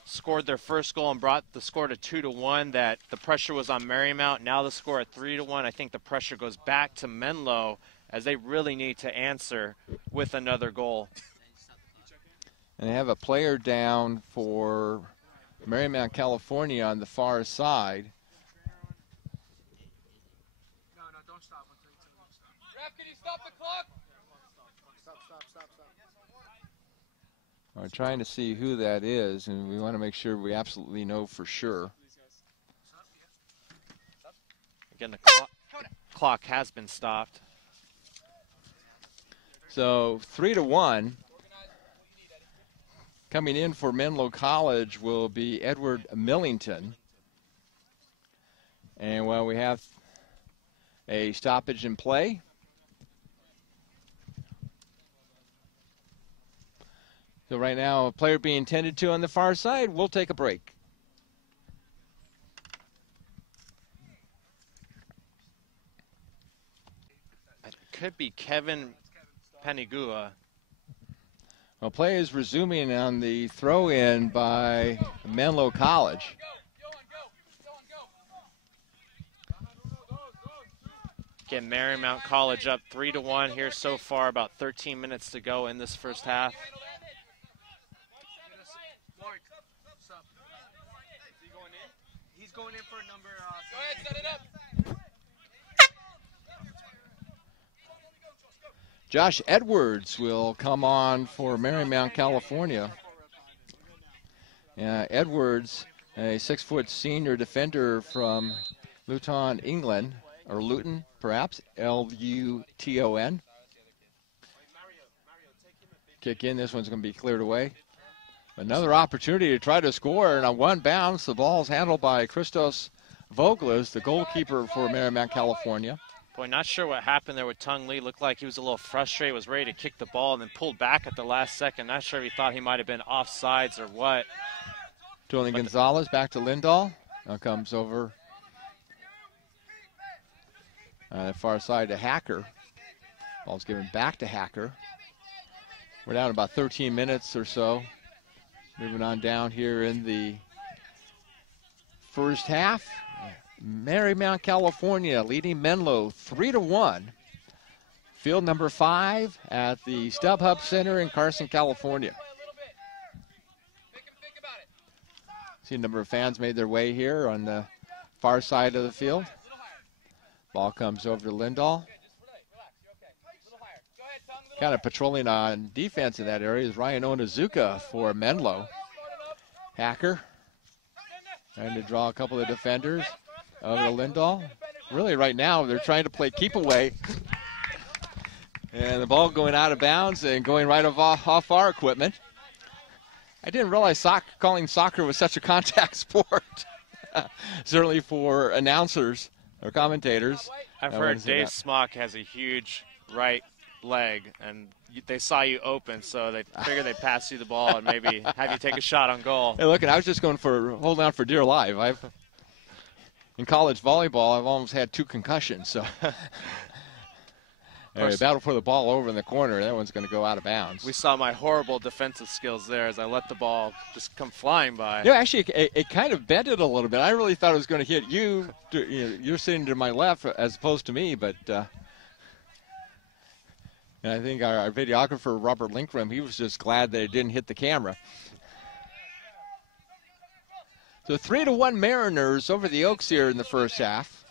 scored their first goal and brought the score to 2-1 that the pressure was on Marymount. Now the score at 3-1, I think the pressure goes back to Menlo, as they really need to answer with another goal. And they have a player down for Marymount, California on the far side. No, don't stop. Ref, can you stop the clock? Stop. We're trying to see who that is, and we want to make sure we absolutely know for sure. Again, the clock has been stopped. So 3-1. Coming in for Menlo College will be Edward Millington. And while we have a stoppage in play, so right now a player being tended to on the far side, we'll take a break. It could be Kevin Panigua. Well, play is resuming on the throw-in by Menlo College. Again, Marymount College up 3-1 here so far, about 13 minutes to go in this first half. He's going in for number. Go ahead, set it up. Josh Edwards will come on for Marymount, California. Edwards, a 6-foot senior defender from Luton, England, or Luton, perhaps, Luton. Kick in, this one's going to be cleared away. Another opportunity to try to score, and on one bounce, the ball's handled by Christos Voglas, the goalkeeper for Marymount, California. Boy, not sure what happened there with Tung Lee. Looked like he was a little frustrated, was ready to kick the ball, and then pulled back at the last second. Not sure if he thought he might have been offsides or what. Tony Gonzalez back to Lindahl. Now comes over the far side to Hacker. Ball's given back to Hacker. We're down about 13 minutes or so. Moving on down here in the first half. Marymount, California leading Menlo 3-1. Field number 5 at the StubHub Center in Carson, California. See a number of fans made their way here on the far side of the field. Ball comes over to Lindahl. Kind of patrolling on defense in that area is Ryan Onizuka for Menlo. Hacker trying to draw a couple of defenders over to Lindahl. Really right now they're trying to play keep away. And the ball going out of bounds and going right off our equipment. I didn't realize calling soccer was such a contact sport. Certainly for announcers or commentators. I've heard Dave Smock has a huge right leg, and they saw you open, so they figured they'd pass you the ball and maybe have you take a shot on goal. Hey, look, I was just going for holding on for dear life. In college volleyball, I've almost had 2 concussions, so. Anyway, battle for the ball over in the corner. That one's going to go out of bounds. We saw my horrible defensive skills there as I let the ball just come flying by. Yeah, actually, it kind of bent it a little bit. I really thought it was going to hit you. You're sitting to my left as opposed to me, but and I think our videographer, Robert Linkram, he was just glad that it didn't hit the camera. So 3-1 Mariners over the Oaks here in the first half.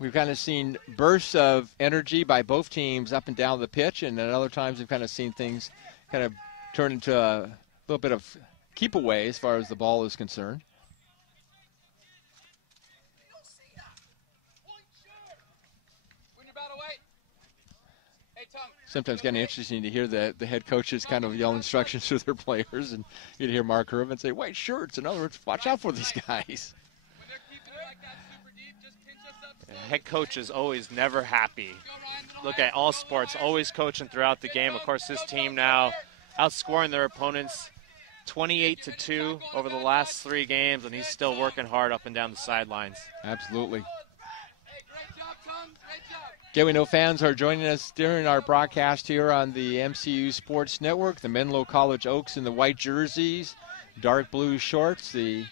We've kind of seen bursts of energy by both teams up and down the pitch, and at other times we've kind of seen things kind of turn into a little bit of keep away as far as the ball is concerned. Sometimes kind of interesting to hear the head coaches kind of yell instructions to their players, and you'd hear Mark Irvin say, white shirts. In other words, watch out for these guys. Head coach is always never happy. Look at all sports, always coaching throughout the game. Of course, this team now outscoring their opponents 28-2 over the last 3 games, and he's still working hard up and down the sidelines. Absolutely. Okay, we know fans are joining us during our broadcast here on the MCU Sports Network. The Menlo College Oaks in the white jerseys, dark blue shorts. The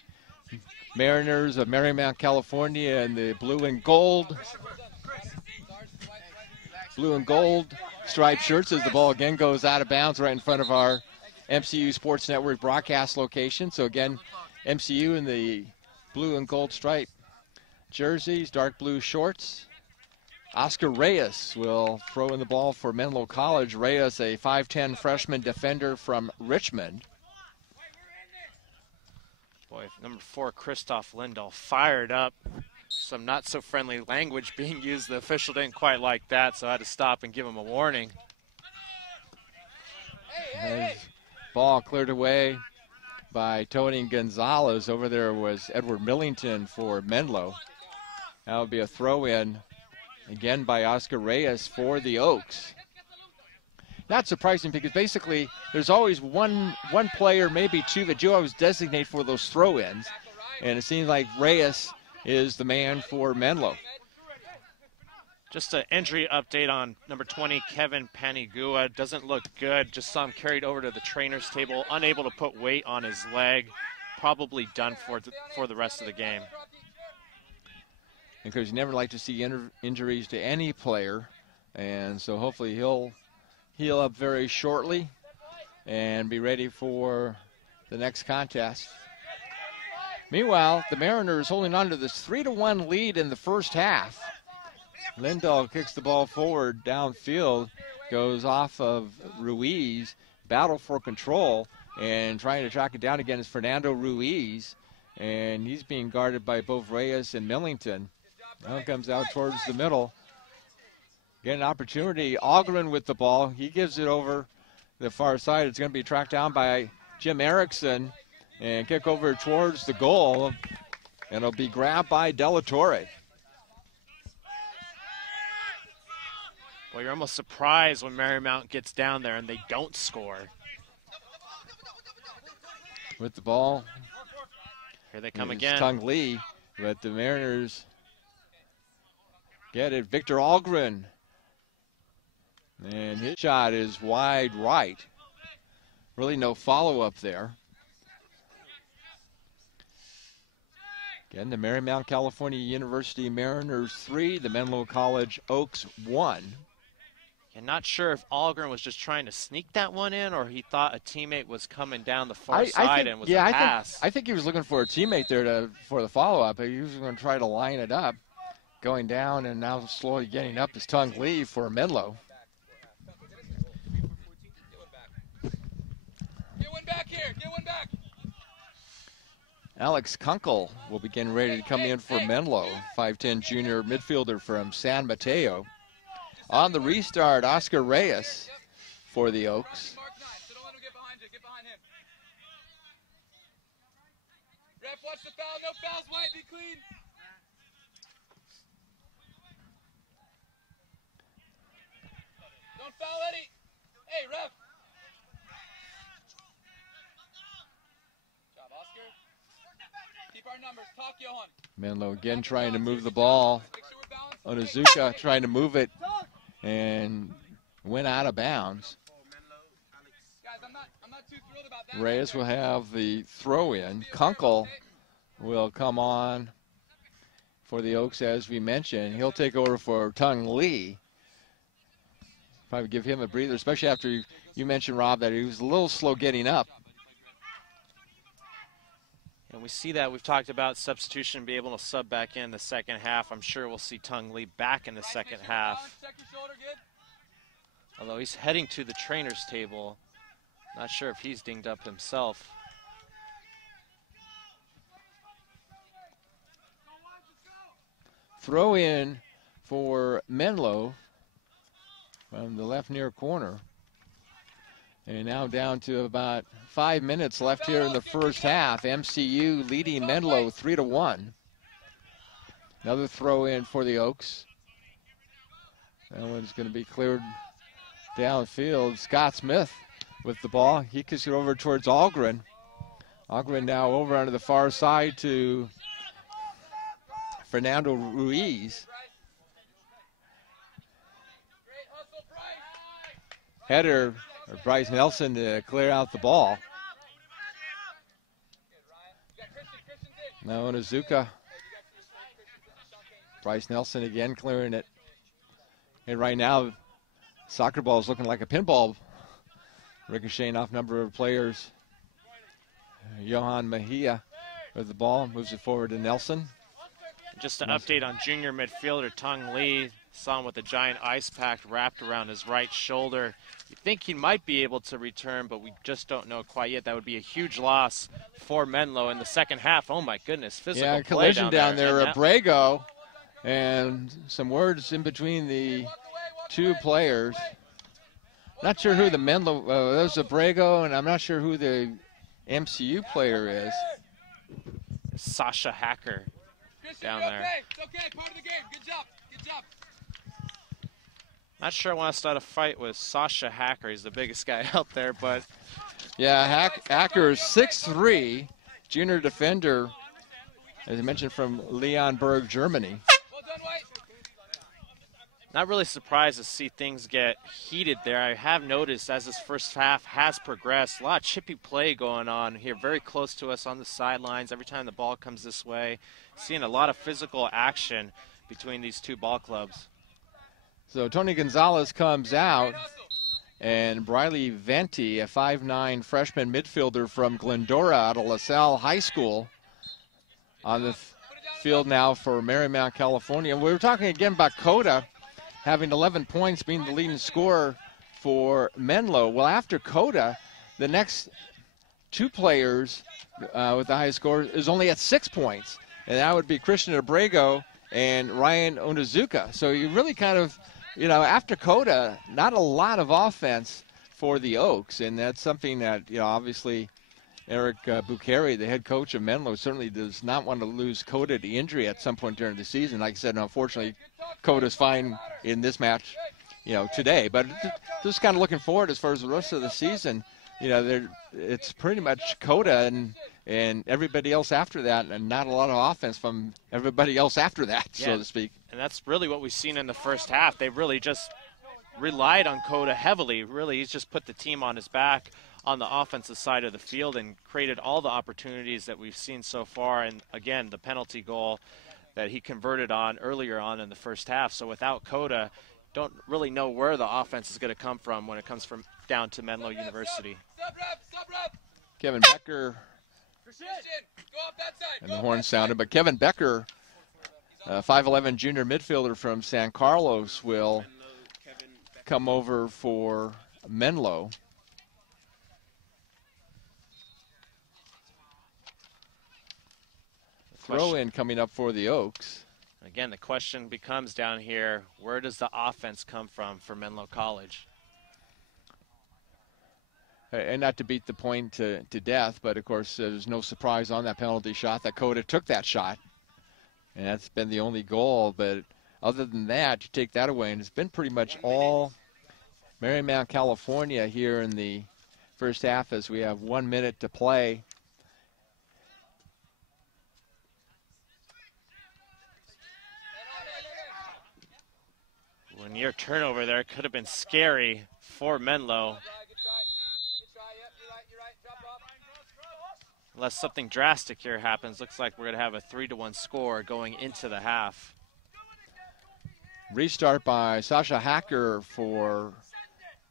Mariners of Marymount, California, and the blue and gold striped shirts as the ball again goes out of bounds right in front of our MCU Sports Network broadcast location. So again, MCU in the blue and gold striped jerseys, dark blue shorts. Oscar Reyes will throw in the ball for Menlo College. Reyes, a 5'10 freshman defender from Richmond. Boy, number 4, Christoph Lindahl, fired up. Some not-so-friendly language being used. The official didn't quite like that, so I had to stop and give him a warning. Ball cleared away by Tony Gonzalez. Over there was Edward Millington for Menlo. That would be a throw-in again by Oscar Reyes for the Oaks. Not surprising because basically there's always one player, maybe 2, that you always designate for those throw-ins. And it seems like Reyes is the man for Menlo. Just an injury update on number 20, Kevin Panigua. Doesn't look good. Just saw him carried over to the trainer's table, unable to put weight on his leg. Probably done for the rest of the game. because you never like to see injuries to any player. And so hopefully he'll heal up very shortly and be ready for the next contest. Meanwhile, the Mariners holding on to this 3-1 lead in the first half. Lindahl kicks the ball forward downfield, goes off of Ruiz, battle for control, and trying to track it down again is Fernando Ruiz, and he's being guarded by both Reyes and Millington. Now comes out towards the middle. Get an opportunity. Algren with the ball. He gives it over the far side. It's going to be tracked down by Jim Erickson and kick over towards the goal. And it'll be grabbed by Della Torre. Well, you're almost surprised when Marymount gets down there and they don't score. With the ball. Here they come again. Tung Lee, but the Mariners get it. Victor Algren. And his shot is wide right. Really no follow-up there. Again, the Marymount California University Mariners 3, the Menlo College Oaks 1. And not sure if Algren was just trying to sneak that one in or he thought a teammate was coming down the far side and was a pass. I think he was looking for a teammate there for the follow-up. He was going to try to line it up. Going down and now slowly getting up is Tung Lee for Menlo. Get one back here. Get one back. Alex Kunkel will be getting ready to come in for Menlo, 5'10" junior midfielder from San Mateo. On the restart, Oscar Reyes for the Oaks. Mark 9, so don't let him get behind you. Get behind him. Ref, watch the foul. No fouls, White. Be clean. Don't foul Eddie. Hey, ref. Good job, Oscar. Keep our numbers. Talk, Johan. Menlo again trying to move the ball. Make sure we're balanced. Onizuka trying to move it and went out of bounds. Guys, I'm not too thrilled about that. Reyes will have the throw in. Kunkel will come on for the Oaks, as we mentioned. He'll take over for Tung Lee. Probably give him a breather, especially after you mentioned, Rob, that he was a little slow getting up. And we see that. We've talked about substitution, be able to sub back in the second half. I'm sure we'll see Tung Lee back in the second half. Check your shoulder, good. Although he's heading to the trainer's table. Not sure if he's dinged up himself. Throw in for Menlo from the left near corner. And now down to about 5 minutes left here in the first half. MCU leading Menlo 3-1. Another throw in for the Oaks. That one's going to be cleared downfield. Scott Smith with the ball. He kicks it over towards Algren. Algren now over onto the far side to Fernando Ruiz. Header, or Bryce Nelson to clear out the ball. Now Onizuka. Bryce Nelson again clearing it. And right now, soccer ball is looking like a pinball, ricocheting off a number of players. Johan Mejia with the ball, moves it forward to Nelson. Just an update on junior midfielder Tung Lee. Saw him with a giant ice pack wrapped around his right shoulder. You think he might be able to return, but we just don't know quite yet. That would be a huge loss for Menlo in the second half. Oh my goodness, physical play collision down there. And Abrego, and some words in between the two players. Not sure who the Menlo, there's Abrego, and I'm not sure who the MCU player is. Sasha Hacker down there. It's okay, part of the game. Good job. Good job. Not sure I want to start a fight with Sasha Hacker. He's the biggest guy out there, but yeah, Hacker is 6'3", junior defender, as I mentioned, from Leonberg, Germany. Well done, White. Not really surprised to see things get heated there. I have noticed as this first half has progressed, a lot of chippy play going on here, very close to us on the sidelines. Every time the ball comes this way, seeing a lot of physical action between these two ball clubs. So Tony Gonzalez comes out, and Briley Venti, a 5'9" freshman midfielder from Glendora out of LaSalle High School, on the field now for Marymount, California. We were talking again about Coda having 11 points, being the leading scorer for Menlo. Well, after Coda, the next two players with the highest score is only at 6 points, and that would be Christian Abrego and Ryan Onizuka. So you really kind of, after Coda, not a lot of offense for the Oaks, and that's something that, obviously Eric Bucheri, the head coach of Menlo, certainly does not want to lose Coda to injury at some point during the season. Like I said, unfortunately, Coda's fine in this match, today. But just kind of looking forward as far as the rest of the season, it's pretty much Coda and everybody else after that, and not a lot of offense from everybody else after that, so to speak. And that's really what we've seen in the first half. They really just relied on Coda heavily. Really, he's just put the team on his back on the offensive side of the field and created all the opportunities that we've seen so far. And again, the penalty goal that he converted on earlier on in the first half. So without Coda, don't really know where the offense is going to come from when it comes from down to Menlo University. Kevin Becker, and the horn sounded, but Kevin Becker, 5'11" junior midfielder from San Carlos, will come over for Menlo. Throw in coming up for the Oaks. Again, the question becomes down here, where does the offense come from for Menlo College? And not to beat the point to death, but of course there's no surprise on that penalty shot that Coda took that shot. And that's been the only goal, but other than that, you take that away, and it's been pretty much all Marymount, California here in the first half as we have 1 minute to play. Well, near turnover there could have been scary for Menlo. Unless something drastic here happens, looks like we're going to have a 3-1 score going into the half. Restart by Sasha Hacker for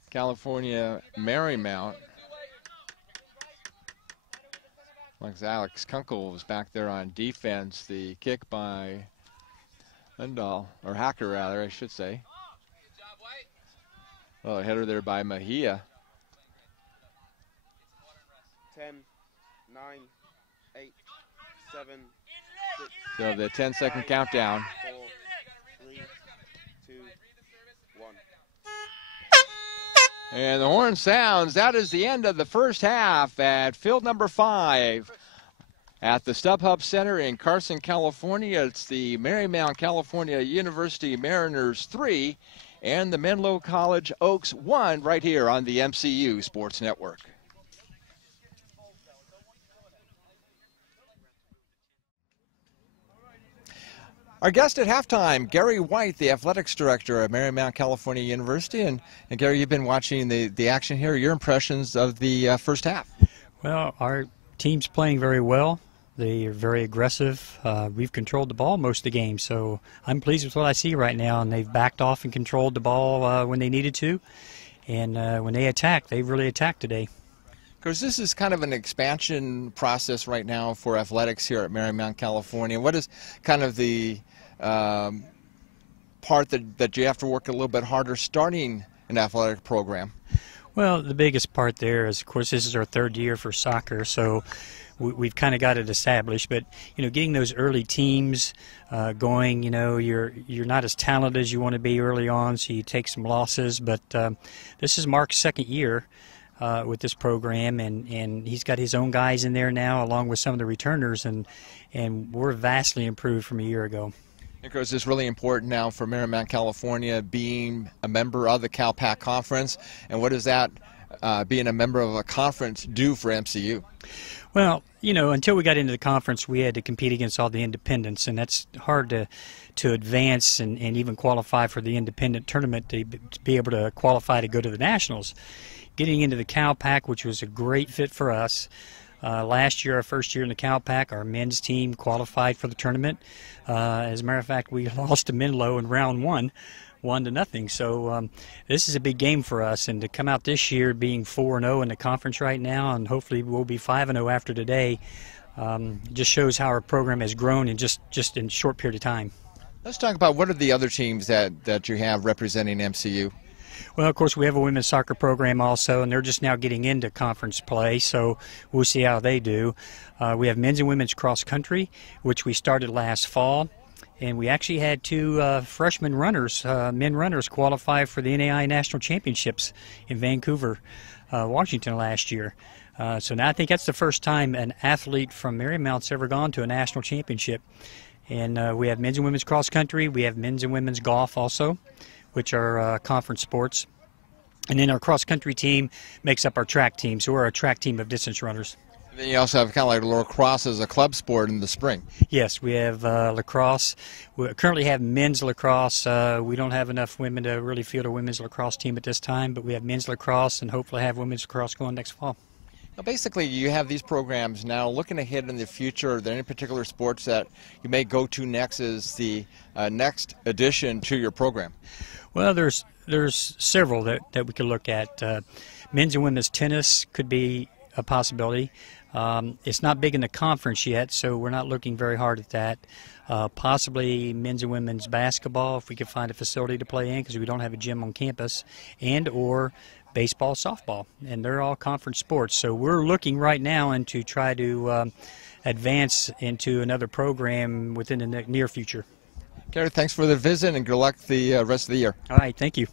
California Marymount. Like Alex Kunkel was back there on defense. The kick by Lindahl, or Hacker rather, I should say. Oh, a header there by Mejia. 10, 9, 8, 7, 6. So the 10-second countdown. 4, 3, 2, 1. And the horn sounds. That is the end of the first half at field number 5 at the StubHub Center in Carson, California. It's the Marymount, California University Mariners 3 and the Menlo College Oaks 1 right here on the MCU Sports Network. Our guest at halftime, Gary White, the athletics director at Marymount, California University. And Gary, you've been watching the action here. Your impressions of the first half? Well, our team's playing very well. They are very aggressive. We've controlled the ball most of the game, so I'm pleased with what I see right now. And they've backed off and controlled the ball when they needed to. And when they attacked, they really attacked today. Because this is kind of an expansion process right now for athletics here at Marymount, California. What is kind of the part that you have to work a little bit harder starting an athletic program? Well, the biggest part there is, of course, this is our 3rd year for soccer, so we've kind of got it established. But getting those early teams going, you're not as talented as you want to be early on, so you take some losses. But this is Mark's 2nd year with this program, and he's got his own guys in there now, along with some of the returners, and we're vastly improved from a year ago. Of course, it's really important now for Marymount, California, being a member of the CalPAC Conference. And what does that being a member of a conference do for MCU? Well, you know, until we got into the conference, we had to compete against all the independents, and that's hard to advance and even qualify for the independent tournament to be able to qualify to go to the nationals. Getting into the Cal Pac, which was a great fit for us. Last year, our first year in the Cal Pac, our men's team qualified for the tournament. As a matter of fact, we lost to Menlo in round 1-0. So this is a big game for us, and to come out this year being 4-0 in the conference right now, and hopefully we'll be 5-0 after today, just shows how our program has grown in just in a short period of time. Let's talk about what are the other teams that you have representing MCU. Well, of course, we have a women's soccer program also, and they're just now getting into conference play, so we'll see how they do. We have men's and women's cross country, which we started last fall. And we actually had two freshman runners, men runners, qualify for the NAI National Championships in Vancouver, Washington last year. So now I think that's the first time an athlete from Marymount's ever gone to a national championship. And we have men's and women's cross country. We have men's and women's golf also, which are conference sports. And then our cross country team makes up our track team. So we're a track team of distance runners. Then you also have kind of like lacrosse as a club sport in the spring. Yes, we have lacrosse. We currently have men's lacrosse. We don't have enough women to really field a women's lacrosse team at this time, but we have men's lacrosse and hopefully have women's lacrosse going next fall. Now basically, you have these programs now. Looking ahead in the future, are there any particular sports that you may go to next as the next addition to your program? Well, there's several that we could look at. Men's and women's tennis could be a possibility. It's not big in the conference yet, so we're not looking very hard at that. Possibly men's and women's basketball, if we could find a facility to play in, because we don't have a gym on campus, and or baseball, softball, and they're all conference sports. So we're looking right now into try to advance into another program within the near future. Gary, thanks for the visit, and good luck the rest of the year. All right, thank you.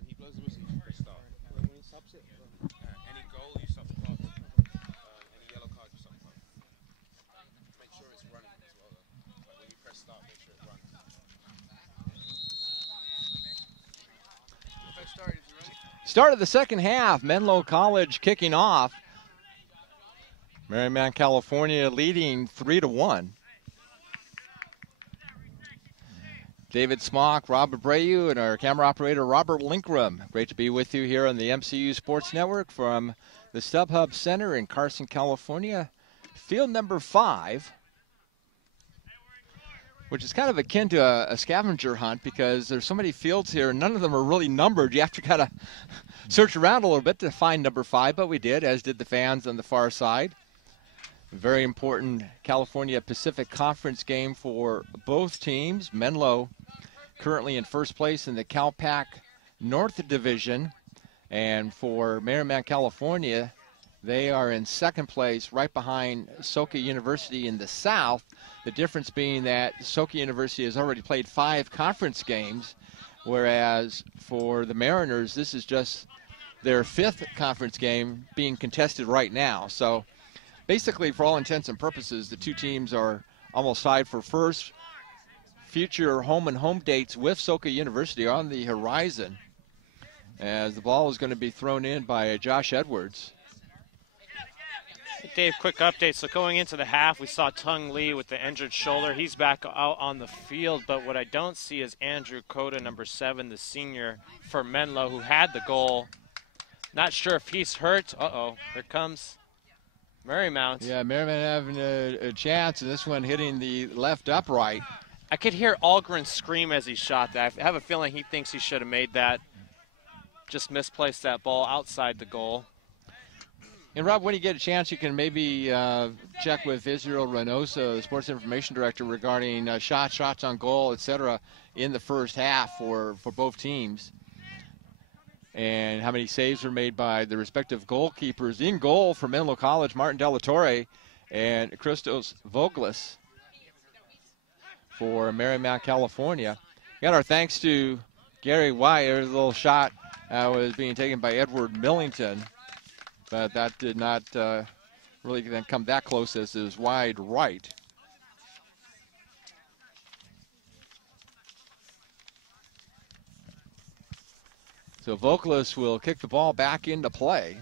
When he blows the whistle, you press start. When he stops it, any goal, you stop the clock. Any yellow card, you stop the clock. Make sure it's running as well, though. Like when you press start, make sure it runs. Start of the second half, Menlo College kicking off. Marymount, California leading 3-1. David Smock, Rob Abreu, and our camera operator, Robert Linkram. Great to be with you here on the MCU Sports Network from the StubHub Center in Carson, California. Field number 5, which is kind of akin to a scavenger hunt because there's so many fields here, and none of them are really numbered. You have to kind of search around a little bit to find number 5, but we did, as did the fans on the far side. A very important California Pacific Conference game for both teams. Menlo currently in first place in the Cal Pac North Division. And for Marymount, California, they are in second place right behind Soka University in the South. The difference being that Soka University has already played 5 conference games, whereas for the Mariners, this is just their 5th conference game being contested right now. So basically, for all intents and purposes, the two teams are almost tied for first. Future home and home dates with Soka University are on the horizon, as the ball is going to be thrown in by Josh Edwards. Dave, quick update. So going into the half, we saw Tung Lee with the injured shoulder. He's back out on the field, but what I don't see is Andrew Cota, number 7, the senior for Menlo, who had the goal. Not sure if he's hurt. Uh-oh, here comes Marymount. Yeah, Marymount having a chance, and this one hitting the left upright. I could hear Algren scream as he shot that. I have a feeling he thinks he should have made that. just misplaced that ball outside the goal. And Rob, when you get a chance, you can maybe check with Israel Reynoso, the sports information director, regarding shots on goal, etc., in the first half for both teams, and how many saves were made by the respective goalkeepers. In goal for Menlo College, Martin Delatorre and Christos Voglis. For Marymount, California. Got our thanks to Gary White. There's a little shot was being taken by Edward Millington, but that did not really then come that close as it was wide right. So Voglis will kick the ball back into play.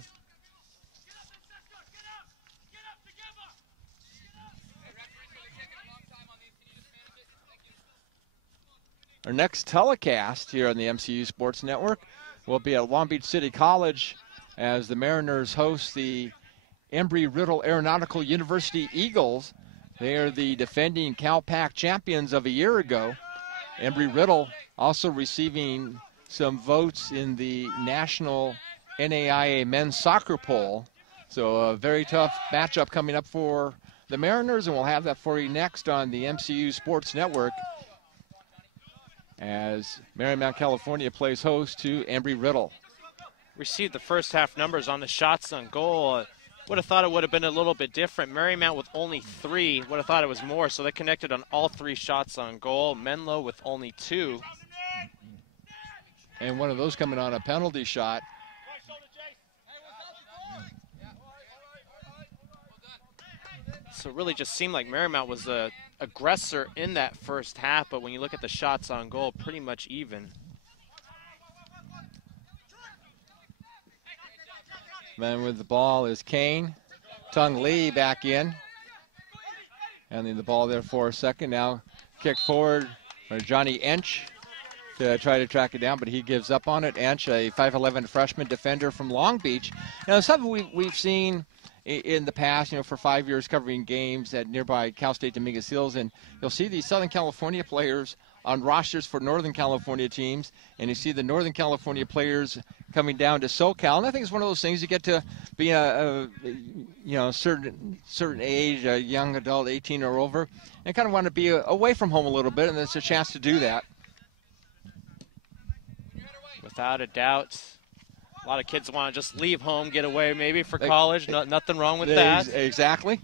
Our next telecast here on the MCU Sports Network will be at Long Beach City College as the Mariners host the Embry-Riddle Aeronautical University Eagles. They are the defending CalPAC champions of a year ago. Embry-Riddle also receiving some votes in the National NAIA Men's Soccer Poll. So a very tough matchup coming up for the Mariners, and we'll have that for you next on the MCU Sports Network, as Marymount, California plays host to Embry-Riddle. Received the first half numbers on the shots on goal. Would have thought it would have been a little bit different. Marymount with only 3. Would have thought it was more, so they connected on all 3 shots on goal. Menlo with only 2. And one of those coming on a penalty shot. So it really just seemed like Marymount was the aggressor in that first half, but when you look at the shots on goal, pretty much even. Then with the ball is Kane. Tung Lee back in. And then the ball there for a second. Now kick forward for Johnny Ench to try to track it down, but he gives up on it. Ench, a 5'11" freshman defender from Long Beach. Now, something we've seen in the past, for 5 years covering games at nearby Cal State Dominguez Hills, and you'll see these Southern California players on rosters for Northern California teams, and you see the Northern California players coming down to SoCal. And I think it's one of those things, you get to be a certain age, a young adult, 18 or over, and kind of want to be away from home a little bit, and it's a chance to do that. Without a doubt. A lot of kids want to just leave home, get away maybe for college. Nothing wrong with that. Exactly.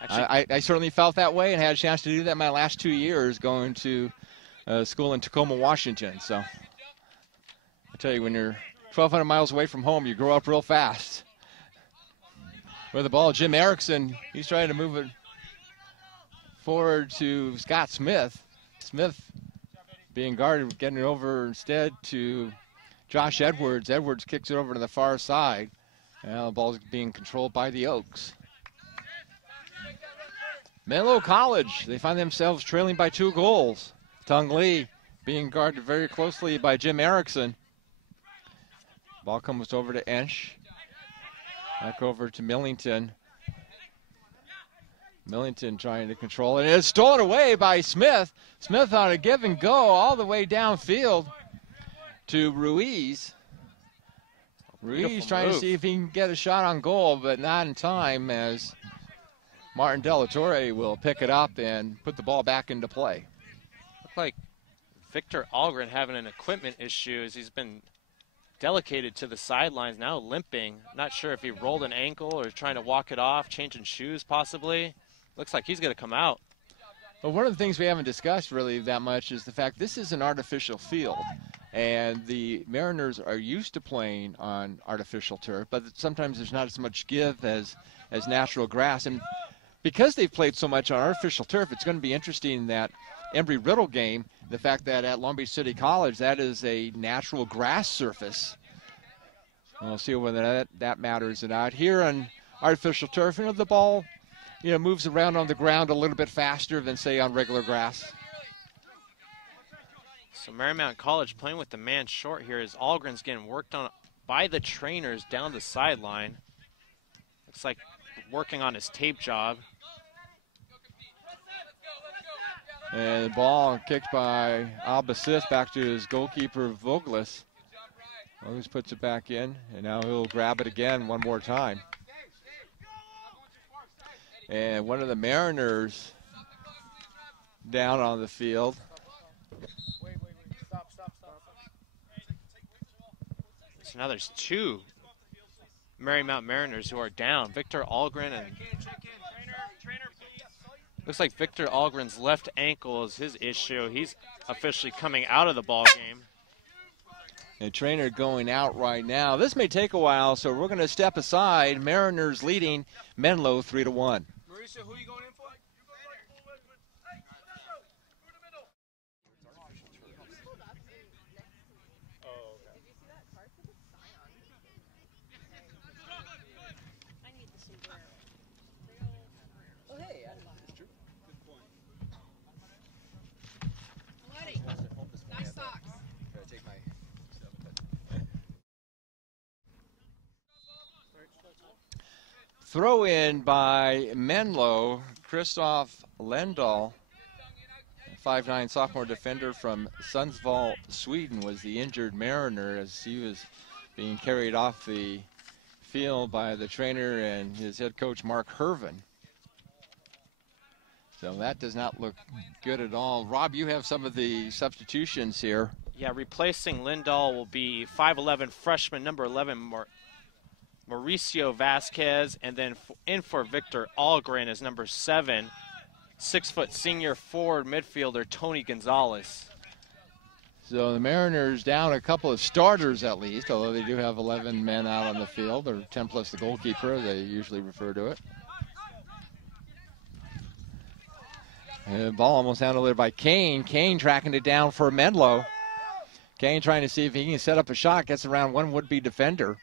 Actually, I certainly felt that way and had a chance to do that my last 2 years going to school in Tacoma, Washington. So I tell you, when you're 1,200 miles away from home, you grow up real fast. With the ball, Jim Erickson, he's trying to move it forward to Scott Smith. Smith being guarded, getting it over instead to Josh Edwards. Edwards kicks it over to the far side. Now the ball's being controlled by the Oaks. Menlo College, they find themselves trailing by 2 goals. Tung Lee being guarded very closely by Jim Erickson. Ball comes over to Ench. Back over to Millington. Millington trying to control it. It's stolen away by Smith. Smith on a give and go all the way downfield to Ruiz. Ruiz trying to see if he can get a shot on goal, but not in time, as Martin Delatorre will pick it up and put the ball back into play. Looked like Victor Algren having an equipment issue as he's been delegated to the sidelines, now limping. Not sure if he rolled an ankle or trying to walk it off, changing shoes possibly. Looks like he's going to come out. Well, one of the things we haven't discussed really that much is the fact this is an artificial field. And the Mariners are used to playing on artificial turf, but sometimes there's not as much give as natural grass. And because they've played so much on artificial turf, it's going to be interesting in that Embry-Riddle game, the fact that at Long Beach City College, that is a natural grass surface. And we'll see whether that matters or not. Here on artificial turf, the ball moves around on the ground a little bit faster than, say, on regular grass. So Marymount College playing with the man short here as Algren's getting worked on by the trainers down the sideline. Looks like working on his tape job. And the ball kicked by Al-Basif back to his goalkeeper, Voglis. Bogus puts it back in, and now he'll grab it again one more time. And one of the Mariners down on the field. So now there's two Marymount Mariners who are down. Victor Algren and looks like Victor Algren's left ankle is his issue. He's officially coming out of the ball game. The trainer going out right now. This may take a while, so we're going to step aside. Mariners leading Menlo 3-1. Mauricio, who are you going in for? Throw in by Menlo. Christoph Lendahl, 5'9" sophomore defender from Sundsvall, Sweden, was the injured Mariner as he was being carried off the field by the trainer and his head coach, Mark Hervin. So that does not look good at all. Rob, you have some of the substitutions here. Yeah, replacing Lindahl will be 5'11" freshman, number 11, Mauricio Vasquez, and then in for Victor Algren is number 7, 6-foot senior forward midfielder Tony Gonzalez. So the Mariners down a couple of starters at least, although they do have 11 men out on the field, or 10 plus the goalkeeper, they usually refer to it. And the ball almost handled there by Kane. Kane tracking it down for Menlo. Kane trying to see if he can set up a shot, gets around one would-be defender.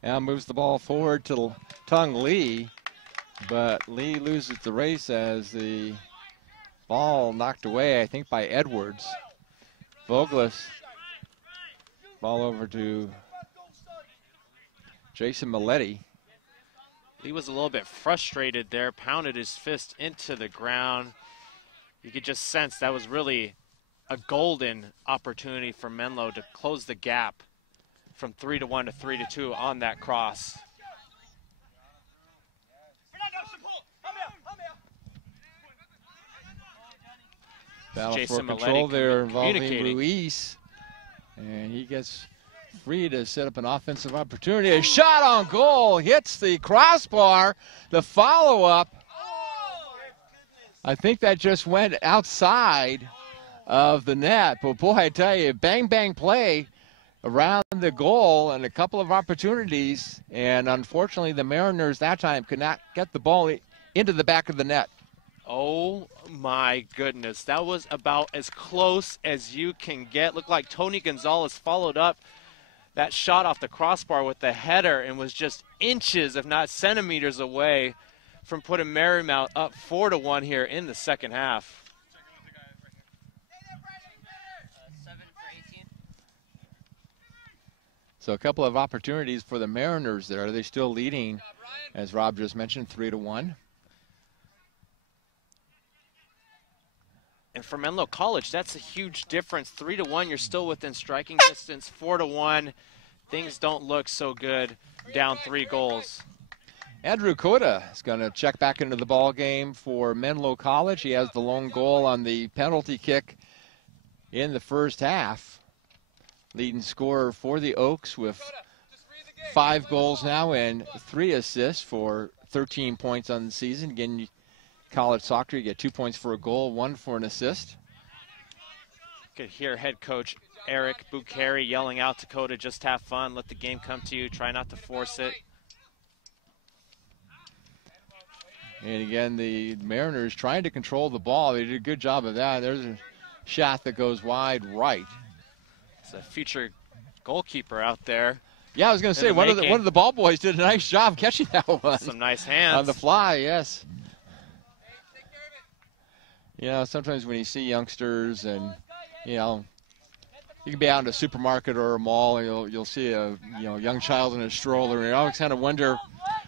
Now moves the ball forward to Tung Lee, but Lee loses the race as the ball knocked away, I think, by Edwards. Voglis, ball over to Jason Maletti. Lee was a little bit frustrated there, pounded his fist into the ground. You could just sense that was really a golden opportunity for Menlo to close the gap from 3-1 to 3-2 on that cross. Battle Jason for control Maletti there involving communicating. Ruiz. And he gets free to set up an offensive opportunity. A shot on goal hits the crossbar. The follow-up, I think that just went outside of the net. But boy, I tell you, bang play around the goal and a couple of opportunities. And unfortunately, the Mariners that time could not get the ball into the back of the net. Oh my goodness, that was about as close as you can get. Looked like Tony Gonzalez followed up that shot off the crossbar with the header and was just inches, if not centimeters, away from putting Marymount up 4-1 here in the second half. So a couple of opportunities for the Mariners there. Are they still leading, as Rob just mentioned, 3-1? And for Menlo College, that's a huge difference. 3-1, you're still within striking distance. 4-1, things don't look so good. Down 3 goals. Andrew Cota is going to check back into the ball game for Menlo College. He has the lone goal on the penalty kick in the first half. Leading scorer for the Oaks with 5 goals now and 3 assists for 13 points on the season. Again, college soccer, you get 2 points for a goal, 1 for an assist. You could hear head coach Eric Bukhari yelling out to Cota, just have fun, let the game come to you, try not to force it. And again, the Mariners trying to control the ball. They did a good job of that. There's a shot that goes wide right. It's a future goalkeeper out there. Yeah, I was going to say, one of the ball boys did a nice job catching that one. Some nice hands. On the fly, yes. You know, sometimes when you see youngsters and, you know, you can be out in a supermarket or a mall and you'll see a young child in a stroller, and you always kind of wonder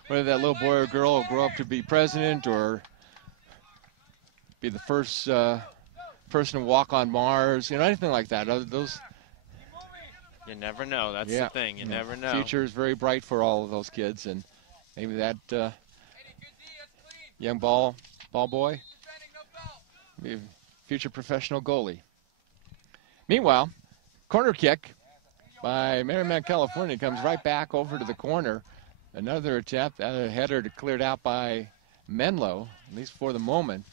whether that little boy or girl will grow up to be president or be the first person to walk on Mars, anything like that. Those You never know. That's the thing. You never know. Future is very bright for all of those kids, and maybe that young ball boy be a future professional goalie. Meanwhile, corner kick by Marymount, California comes right back over to the corner. Another attempt at a header cleared out by Menlo, at least for the moment.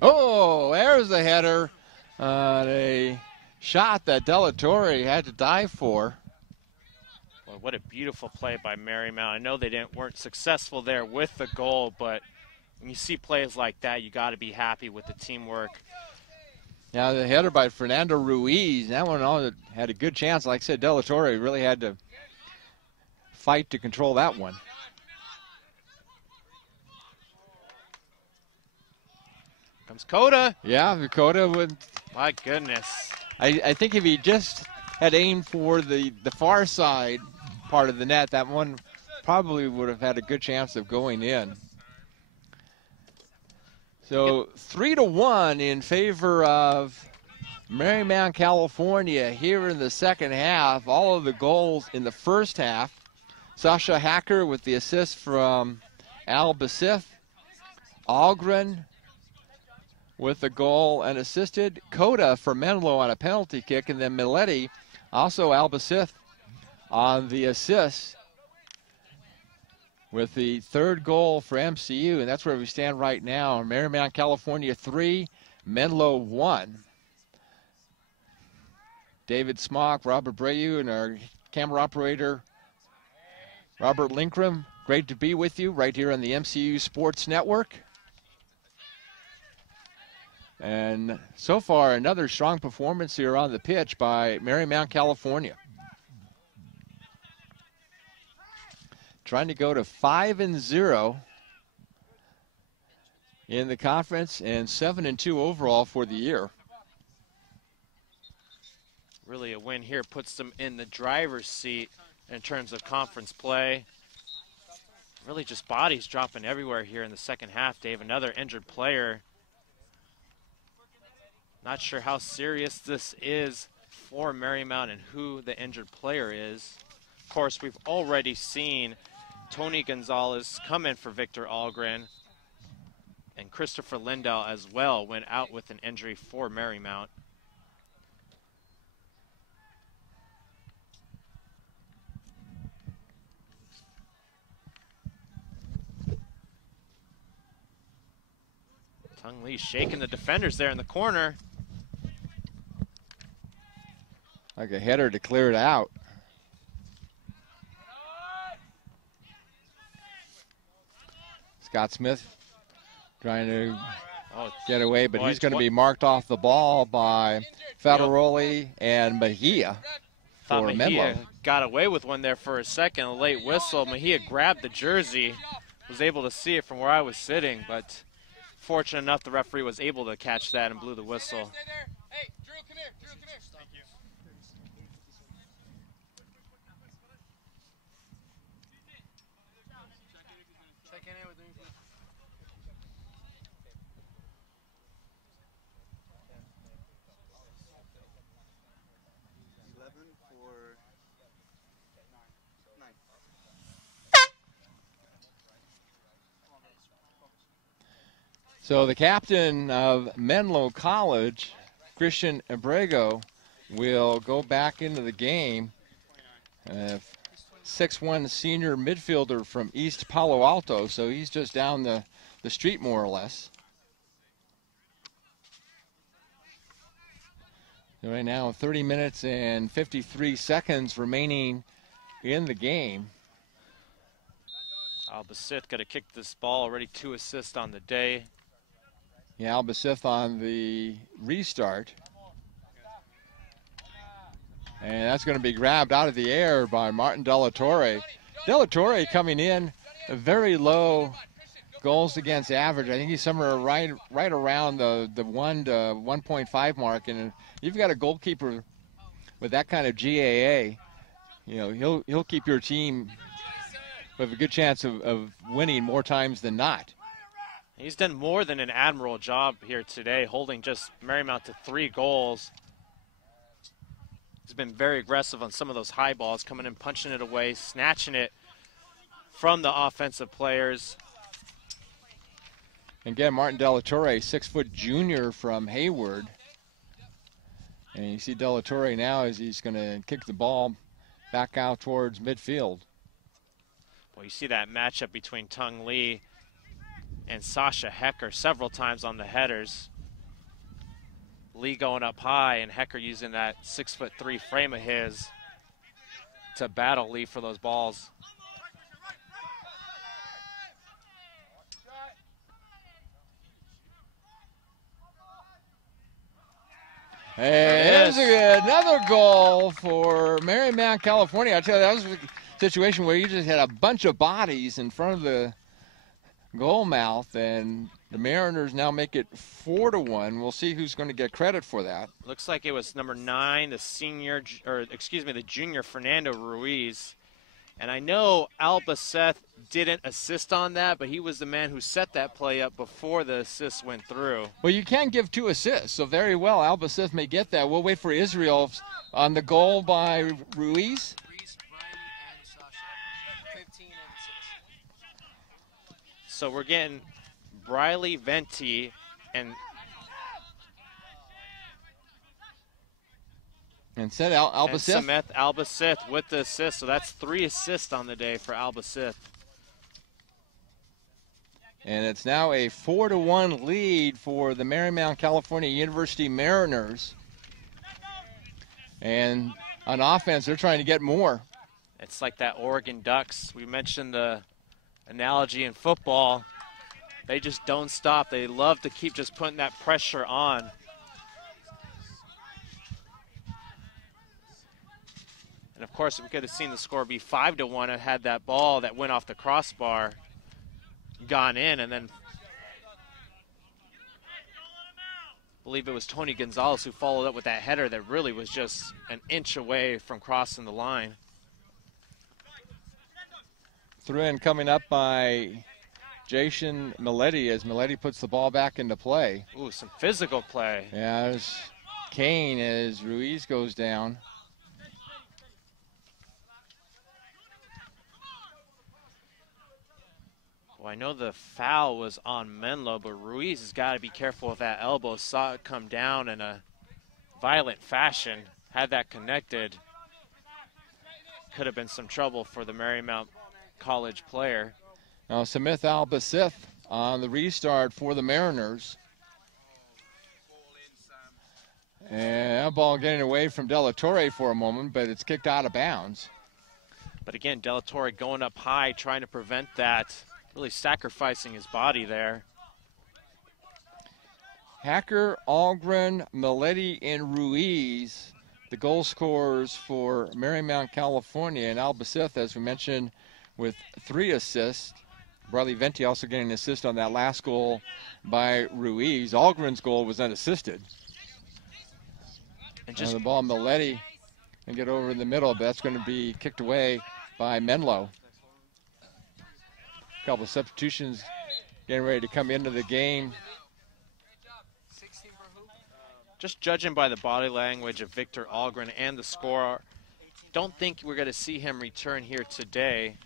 Oh, there's the header. A shot that Delatorre had to dive for. Boy, what a beautiful play by Marymount. I know they weren't successful there with the goal, but when you see plays like that, you got to be happy with the teamwork. Now the header by Fernando Ruiz, that one had a good chance. Like I said, Delatorre really had to fight to control that one. Comes Coda. Yeah, Coda would. My goodness. I think if he just had aimed for the far side part of the net, that one probably would have had a good chance of going in. So 3-1 in favor of Marymount, California here in the second half. All of the goals in the first half. Sasha Hacker with the assist from Al Basif. Algren with the goal and assisted. Coda for Menlo on a penalty kick, and then Miletti, also Al Basif on the assist with the third goal for MCU, and that's where we stand right now. Marymount, California 3, Menlo 1. David Smock, Robert Breyu, and our camera operator, Robert Linkram. Great to be with you right here on the MCU Sports Network. And so far, another strong performance here on the pitch by Marymount, California. Trying to go to 5-0 in the conference and 7-2 overall for the year. Really a win here puts them in the driver's seat in terms of conference play. Really just bodies dropping everywhere here in the second half, Dave. Another injured player. Not sure how serious this is for Marymount and who the injured player is. Of course, we've already seen Tony Gonzalez come in for Victor Algren, and Christopher Lindahl as well went out with an injury for Marymount. Tung Lee shaking the defenders there in the corner. Like a header to clear it out. Scott Smith trying to get away, but he's going to be marked off the ball by Federoli and Mejia for Menlo. Got away with one there for a second, a late whistle. Mejia grabbed the jersey, was able to see it from where I was sitting, but fortunate enough the referee was able to catch that and blew the whistle. Hey, Drew, come here. Drew, come here. Thank you. Checking in with me. 11 for 9. So the captain of Menlo College, Christian Abrego, will go back into the game. 6'1" senior midfielder from East Palo Alto, so he's just down the street more or less. Right now, 30 minutes and 53 seconds remaining in the game. Albacete got to kick this ball, already 2 assists on the day. Yeah, Albacete on the restart. And that's going to be grabbed out of the air by Martin Delatorre. Delatorre coming in very low goals against average. I think he's somewhere right around the 1 to 1.5 mark. And you've got a goalkeeper with that kind of GAA, you know, he'll keep your team with a good chance of winning more times than not. He's done more than an admirable job here today, holding just Marymount to 3 goals. He's been very aggressive on some of those high balls, coming in, punching it away, snatching it from the offensive players. Again, Martin Delatorre, 6-foot junior from Hayward. And you see Delatorre now as he's going to kick the ball back out towards midfield. Well, you see that matchup between Tung Lee and Sasha Hecker several times on the headers. Lee going up high and Hecker using that 6'3" frame of his to battle Lee for those balls. Hey, there's another goal for Marymount, California. I tell you, that was a situation where you just had a bunch of bodies in front of the goal mouth, and the Mariners now make it 4-1. We'll see who's going to get credit for that. Looks like it was number 9, the junior Fernando Ruiz. And I know Albaceth didn't assist on that, but he was the man who set that play up before the assist went through. Well, you can give 2 assists, so very well, Albaceth may get that. We'll wait for Israel on the goal by Ruiz. So we're getting Briley Venti and said Albaceth. And Sameth Albaceth with the assist. So that's 3 assists on the day for Albaceth. And it's now a 4-1 lead for the Marymount, California University Mariners. And on offense, they're trying to get more. It's like that Oregon Ducks. We mentioned the analogy in football. They just don't stop. They love to keep just putting that pressure on. And of course, we could have seen the score be 5-1 and had that ball that went off the crossbar gone in, and then I believe it was Tony Gonzalez who followed up with that header that really was just an inch away from crossing the line. Through in coming up by Jason Milletti as Milletti puts the ball back into play. Ooh, some physical play. Yeah, there's Kane as Ruiz goes down. Well, I know the foul was on Menlo, but Ruiz has got to be careful with that elbow. Saw it come down in a violent fashion. Had that connected, could have been some trouble for the Marymount College player. Now Samith Albacith on the restart for the Mariners. And that ball getting away from Delatorre for a moment, but it's kicked out of bounds. But again, Delatorre going up high, trying to prevent that. Really sacrificing his body there. Hacker, Algren, Milletti, and Ruiz, the goal scorers for Marymount, California. And Albacith, as we mentioned, with 3 assists. Bradley Venti also getting an assist on that last goal by Ruiz. Algren's goal was unassisted. And just the ball, Milletti, and get over in the middle, but that's going to be kicked away by Menlo. Couple of substitutions getting ready to come into the game. Just judging by the body language of Victor Algren and the score, don't think we're going to see him return here today.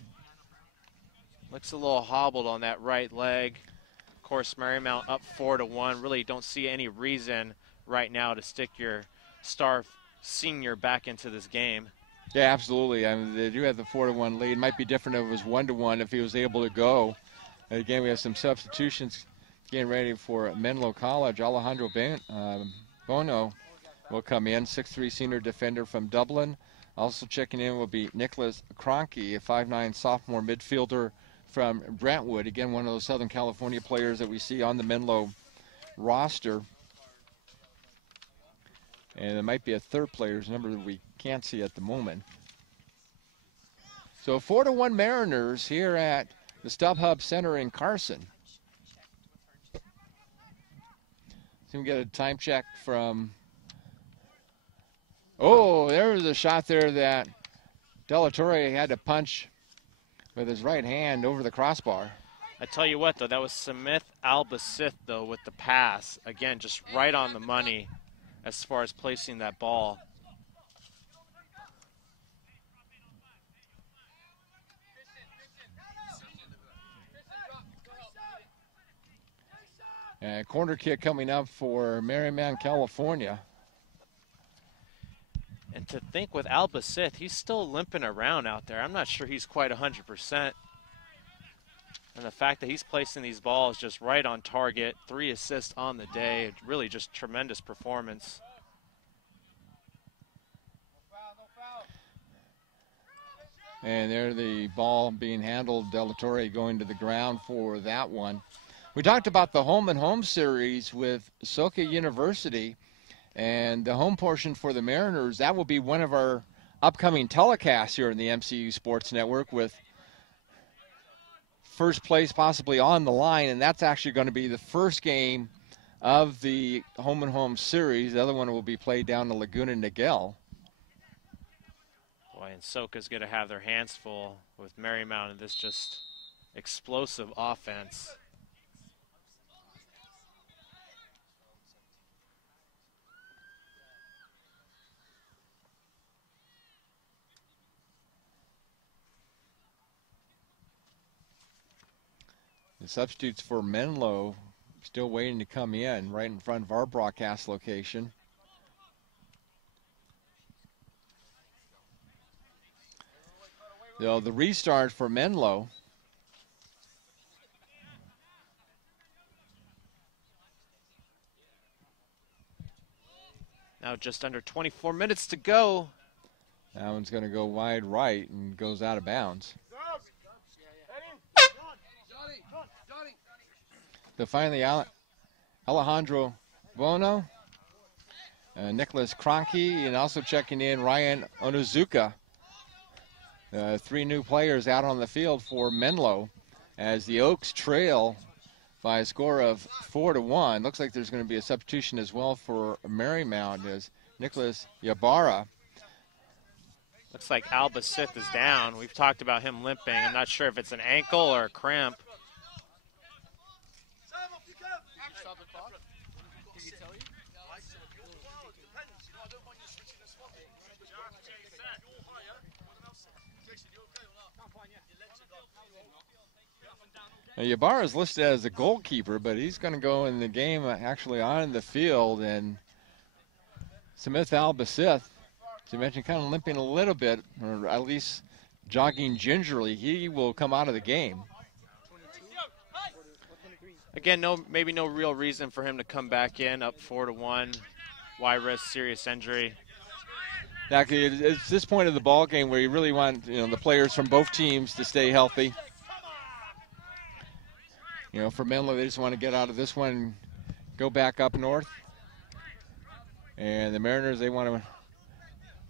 Looks a little hobbled on that right leg. Of course, Marymount up 4-1. Really don't see any reason right now to stick your star senior back into this game. Yeah, absolutely. I mean, they do have the 4-1 lead. Might be different if it was 1-1 if he was able to go. And again, we have some substitutions getting ready for Menlo College. Alejandro Bono will come in, 6'3" senior defender from Dublin. Also checking in will be Nicholas Cronky, a 5'9" sophomore midfielder from Brentwood. Again, one of those Southern California players that we see on the Menlo roster. And there might be a third player's number that we can't see at the moment. So 4-1 Mariners here at the StubHub Center in Carson. So we get a time check from, oh, there was a shot there that Delatorre had to punch with his right hand over the crossbar. I tell you what, though, that was Smith Albacith, though, with the pass. Again, just right on the money as far as placing that ball. Corner kick coming up for Marymount, California. And to think with Albacith, he's still limping around out there. I'm not sure he's quite 100%. And the fact that he's placing these balls just right on target, 3 assists on the day, really just tremendous performance. And there the ball being handled, Della Torre going to the ground for that one. We talked about the home and home series with Soka University, and the home portion for the Mariners, that will be one of our upcoming telecasts here in the MCU Sports Network, with first place possibly on the line, and that's actually going to be the first game of the home and home series. The other one will be played down in Laguna Niguel. Boy, and Soka's going to have their hands full with Marymount and this just explosive offense. The substitutes for Menlo still waiting to come in right in front of our broadcast location. So the restart for Menlo. Now just under 24 minutes to go. That one's going to go wide right and goes out of bounds. So finally, Alejandro Bono, Nicholas Cronky, and also checking in Ryan Onozuka. 3 new players out on the field for Menlo as the Oaks trail by a score of 4-1. Looks like there's going to be a substitution as well for Marymount as Nicholas Ybarra. Looks like Albacith is down. We've talked about him limping. I'm not sure if it's an ankle or a cramp. Now, Ybarra is listed as a goalkeeper, but he's going to go in the game actually on the field. And Smith Albacith, as you mentioned, kind of limping a little bit, or at least jogging gingerly. He will come out of the game. Again, maybe no real reason for him to come back in, up 4-1. Why risk serious injury? Exactly. It's this point of the ball game where you really want the players from both teams to stay healthy. For Menlo, they just want to get out of this one and go back up north. And the Mariners, they want to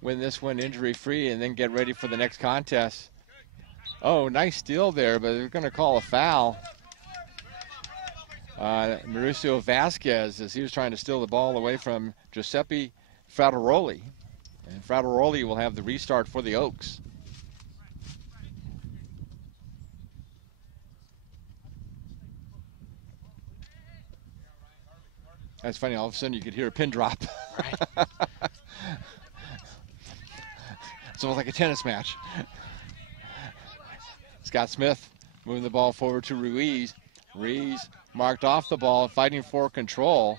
win this one injury-free and then get ready for the next contest. Oh, nice steal there, but they're going to call a foul. Mauricio Vasquez, as he was trying to steal the ball away from Giuseppe Frateroli. And Frateroli will have the restart for the Oaks. That's funny, all of a sudden you could hear a pin drop. Right. It's almost like a tennis match. Scott Smith moving the ball forward to Ruiz. Ruiz marked off the ball, fighting for control.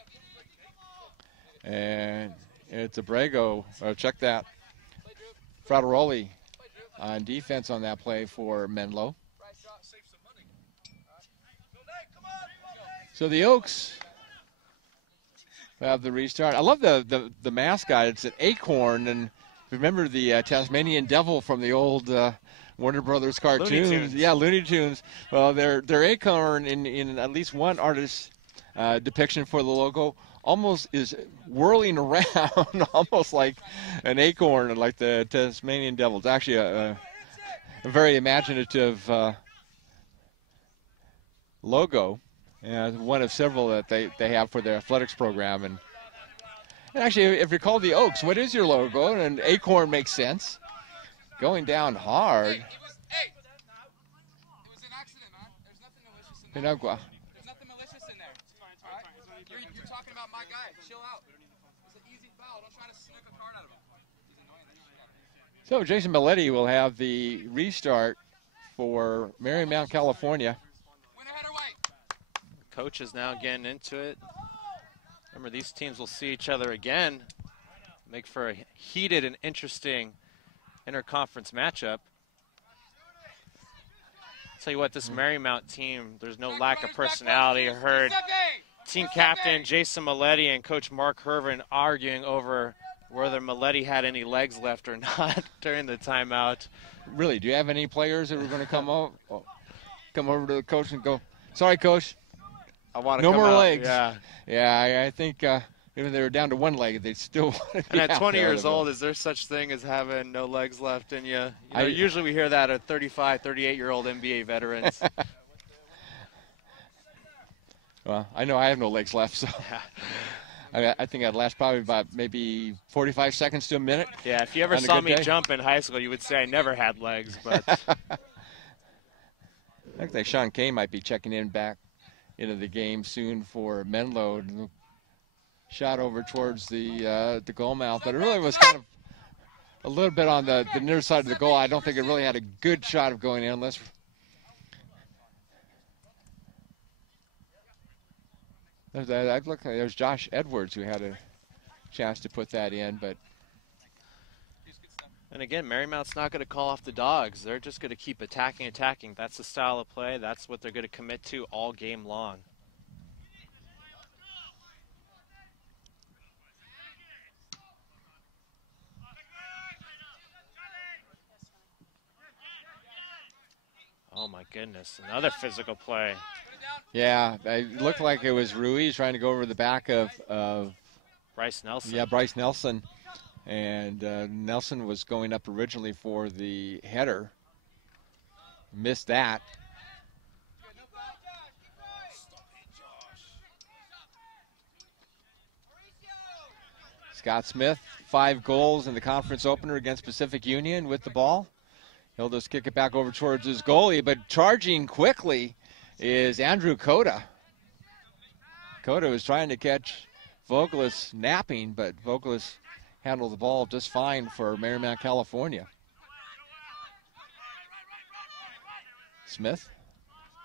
And it's Abrego. Check that. Frateroli on defense on that play for Menlo. So the Oaks have the restart. I love the mascot. It's an acorn, and remember the Tasmanian Devil from the old Warner Brothers cartoons. Looney Tunes. Yeah, Looney Tunes. Well, their acorn in at least one artist's depiction for the logo almost is whirling around, almost like an acorn, like the Tasmanian Devil. It's actually a very imaginative logo. One of several that they have for their athletics program. And actually, if you're called the Oaks, what is your logo? And an acorn makes sense. Going down hard. It was an accident, man. There's nothing malicious in Pinagua. There's nothing malicious in there. All right? You're talking about my guy. Chill out. It's an easy foul. Don't try to snook a card out of him. He's annoying the shit out of me. So Jason Milletti will have the restart for Marymount, California. Winner, header, white. Coach is now getting into it. Remember, these teams will see each other again. Make for a heated and interesting interconference matchup. Tell you what, this Marymount team, there's no lack of personality. I heard team captain Jason Milletti and coach Mark Hervin arguing over whether Milletti had any legs left or not during the timeout. Really, do you have any players that were going to come over to the coach and go, sorry, coach, I want to no come more out. legs? Yeah. Yeah, I think even they were down to one leg, they still want to be And at out 20 there years a little old, bit. is there such thing as having no legs left in you? Usually we hear that at 35, 38-year-old NBA veterans. Well, I know I have no legs left, so I think I'd last probably about maybe 45 seconds to a minute. Yeah, if you ever On a saw good me day. jump in high school, you would say I never had legs. But I think Sean Kane might be checking in back into the game soon for Menlo. Shot over towards the goal mouth, but it really was kind of a little bit on the near side of the goal. I don't think it really had a good shot of going in unless. There's Josh Edwards who had a chance to put that in, but. And again, Marymount's not going to call off the dogs. They're just going to keep attacking. That's the style of play. That's what they're going to commit to all game long. Oh my goodness, another physical play. Yeah, it looked like it was Ruiz trying to go over the back of Bryce Nelson. Yeah, Bryce Nelson. And Nelson was going up originally for the header. Missed that. Scott Smith, 5 goals in the conference opener against Pacific Union with the ball. He'll just kick it back over towards his goalie, but charging quickly is Andrew Coda. Coda was trying to catch Vogelis napping, but Vogelis handled the ball just fine for Marymount, California. Smith,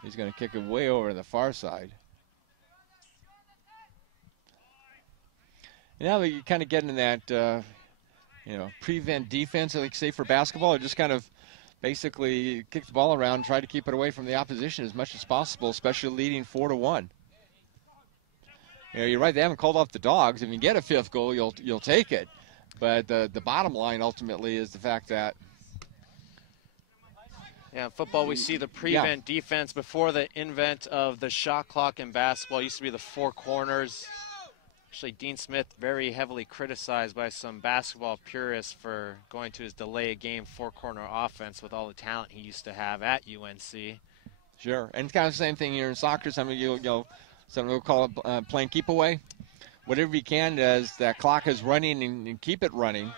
he's going to kick it way over to the far side. Now you kind of get in that, prevent defense, like say for basketball, or just kind of basically kick the ball around, try to keep it away from the opposition as much as possible, especially leading 4-1. You're right, they haven't called off the dogs. If you get a 5th goal, you'll take it. But the bottom line ultimately is the fact that. Yeah, in football we see the prevent defense before the invent of the shot clock in basketball. It used to be the 4 corners. Actually, Dean Smith very heavily criticized by some basketball purists for going to his delay a game 4-corner offense with all the talent he used to have at UNC. Sure, and it's kind of the same thing here in soccer. Some will call it playing keep away. Whatever you can as that clock is running and keep it running.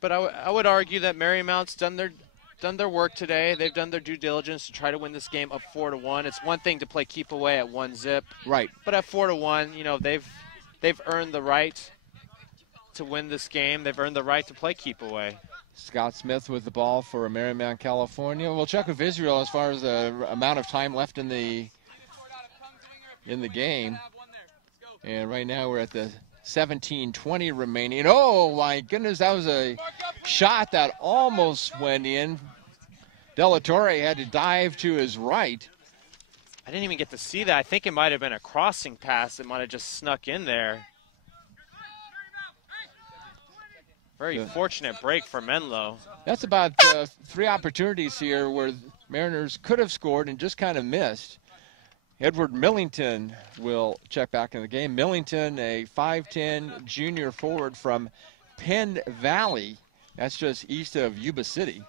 But I would argue that Marymount's done their work today. They've done their due diligence to try to win this game up 4-1. It's one thing to play keep away at 1-0. Right. But at 4-1, they've earned the right to win this game. They've earned the right to play keep away. Scott Smith with the ball for Marymount, California. We'll check with Israel as far as the amount of time left in the game. And right now we're at the 17:20 remaining. Oh my goodness, that was a shot that almost went in. Della Torre had to dive to his right. I didn't even get to see that. I think it might have been a crossing pass. It might have just snuck in there. Very fortunate break for Menlo. That's about 3 opportunities here where Mariners could have scored and just kind of missed. Edward Millington will check back in the game. Millington, a 5'10" junior forward from Penn Valley. That's just east of Yuba City.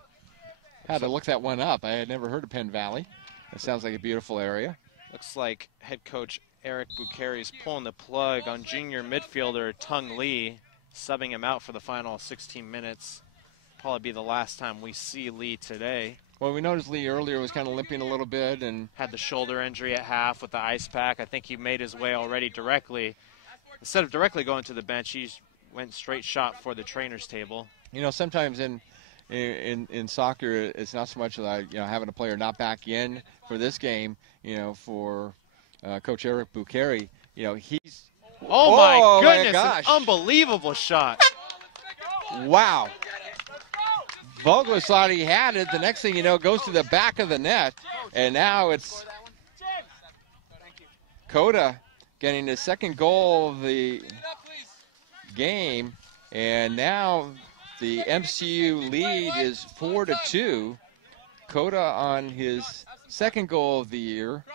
Had to look that one up. I had never heard of Penn Valley. That sounds like a beautiful area. Looks like head coach Eric Bukhari's pulling the plug on junior midfielder Tung Lee, subbing him out for the final 16 minutes. Probably be the last time we see Lee today. Well, we noticed Lee earlier was kind of limping a little bit and had the shoulder injury at half with the ice pack. I think he made his way already directly. Instead of directly going to the bench, he went straight shot for the trainer's table. You know, sometimes in soccer, it's not so much like, you know, having a player not back in for this game. You know, for Coach Eric Bucheri, you know, he's. Oh my goodness! Gosh. An unbelievable shot. Wow. Vogler thought he had it. The next thing you know, goes to the back of the net, and now it's Coda getting his second goal of the game, and now the MCU lead is 4-2. Coda on his second goal of the year,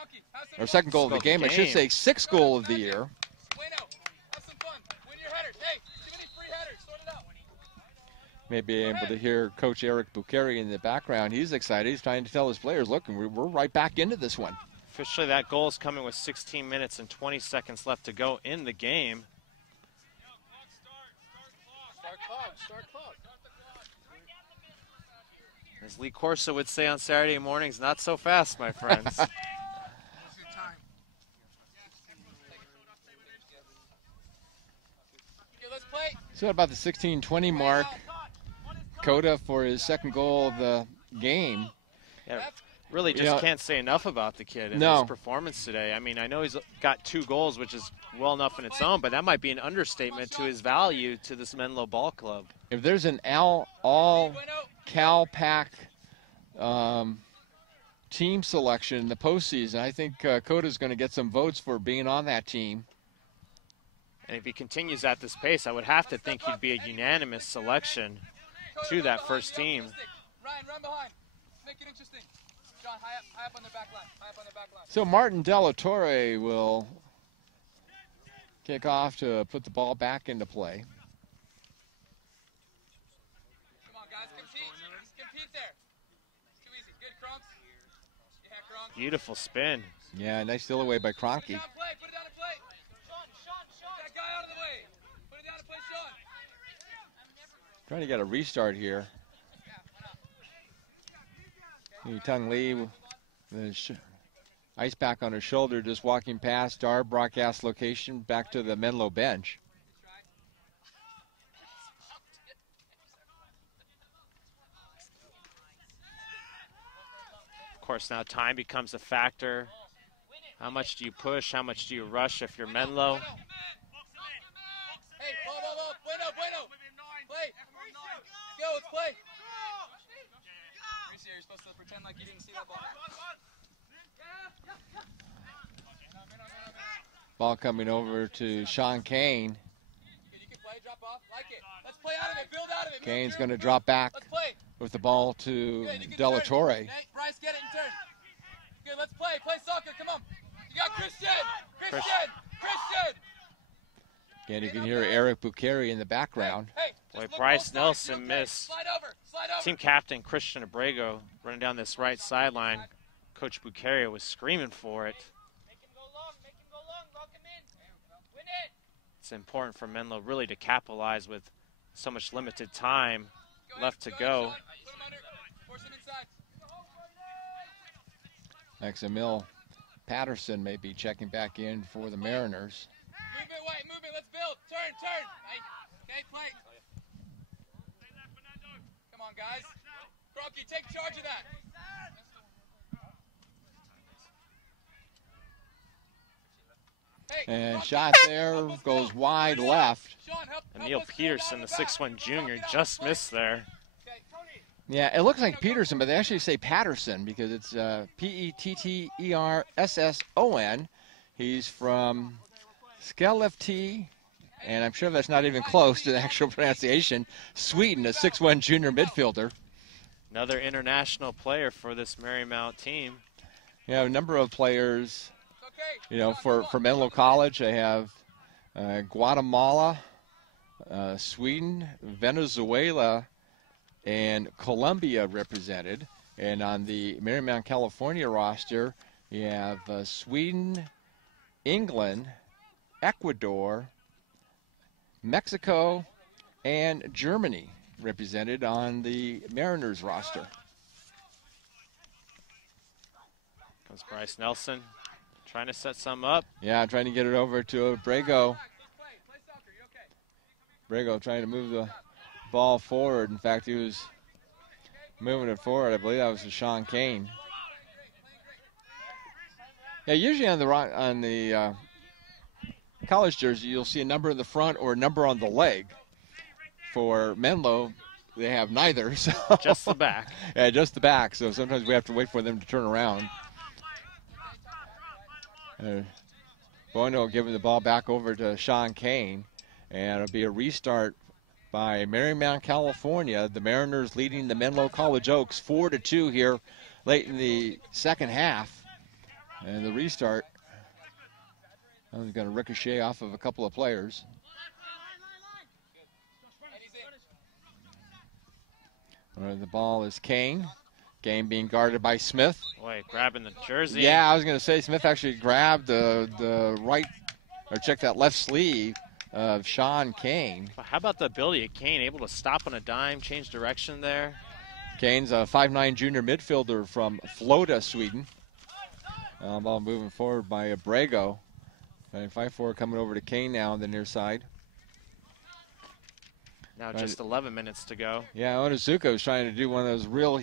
or second goal of the game, I should say, sixth goal of the year. Maybe able to hear Coach Eric Bucheri in the background. He's excited. He's trying to tell his players, look, we're right back into this one. Officially, that goal is coming with 16 minutes and 20 seconds left to go in the game. Start clock. As Lee Corso would say on Saturday mornings, not so fast, my friends. So about the 16-20 mark, Coda for his second goal of the game. Yeah, really just can't say enough about the kid and his performance today. I mean, I know he's got 2 goals, which is well enough in its own, but that might be an understatement to his value to this Menlo Ball Club. If there's an all Cal Pac team selection in the postseason, I think Coda's going to get some votes for being on that team. And if he continues at this pace, I would have to think he'd be a unanimous selection to that first team. Ryan, run behind. Make it interesting. John, high up on the back line. So Martin Della Torre will kick off to put the ball back into play. Come on, guys, compete there. Too easy. Good, Kronk. Yeah, Kronk. Beautiful spin. Yeah, nice steal away by Kroenke. Put it down and play. Sean. That guy out of the way. Put it down and play, Sean. Trying to get a restart here. Tung Lee with his ice pack on his shoulder, just walking past our broadcast location back to the Menlo bench. Of course, now time becomes a factor. How much do you push? How much do you rush if you're Menlo? Hey, bueno. Play. Let's go, let's play. You're supposed to pretend like you didn't see that ball. Ball coming over to Sean Kane. You can play, drop off, like it. Let's play out of it, build out of it. Kane's going to drop back with the ball to Della Torre. Hey, Bryce, get it and turn. Good, let's play soccer, come on. You got Christian. Again, you can hear Eric Bucheri in the background. Boy, Bryce Nelson missed. Slide over. Team captain Christian Abrego running down this right sideline. Coach Bucheri was screaming for it. Make him go long, lock him in. Win it. It's important for Menlo really to capitalize with so much limited time left to go. Maximil Patterson may be checking back in for the Mariners. Movement, let's build. Turn. Okay, play. Come on, guys. Crocky, take charge of that. And shot there goes wide left. Emil Peterson, the 6'1 junior, just missed there. Yeah, it looks like Peterson, but they actually say Patterson because it's Petterson. He's from Skellefteå, and I'm sure that's not even close to the actual pronunciation. Sweden, a 6'1 junior midfielder. Another international player for this Marymount team. Yeah, a number of players, you know, for Menlo College. They have Guatemala, Sweden, Venezuela, and Colombia represented. And on the Marymount, California roster, you have Sweden, England, Ecuador, Mexico, and Germany represented on the Mariners roster. That's Bryce Nelson trying to set some up. Yeah, trying to get it over to Brego. Brego trying to move the ball forward. In fact, he was moving it forward. I believe that was Sean Kane. Yeah, usually on the college jersey, you'll see a number in the front or a number on the leg. For Menlo, they have neither. So just the back. Yeah, just the back. So sometimes we have to wait for them to turn around. Bono giving the ball back over to Sean Kane. And it'll be a restart by Marymount, California. The Mariners leading the Menlo College Oaks 4-2 here late in the second half. And the restart is going to ricochet off of a couple of players. The ball is Kane. Game being guarded by Smith. Boy, grabbing the jersey. Yeah, I was going to say Smith actually grabbed the right, or check that left sleeve of Sean Kane. How about the ability of Kane, able to stop on a dime, change direction there? Kane's a 5'9" junior midfielder from Floda, Sweden. Ball moving forward by Brego. 5-4 coming over to Kane now on the near side. Now just 11 minutes to go. Yeah, Onizuka is trying to do one of those real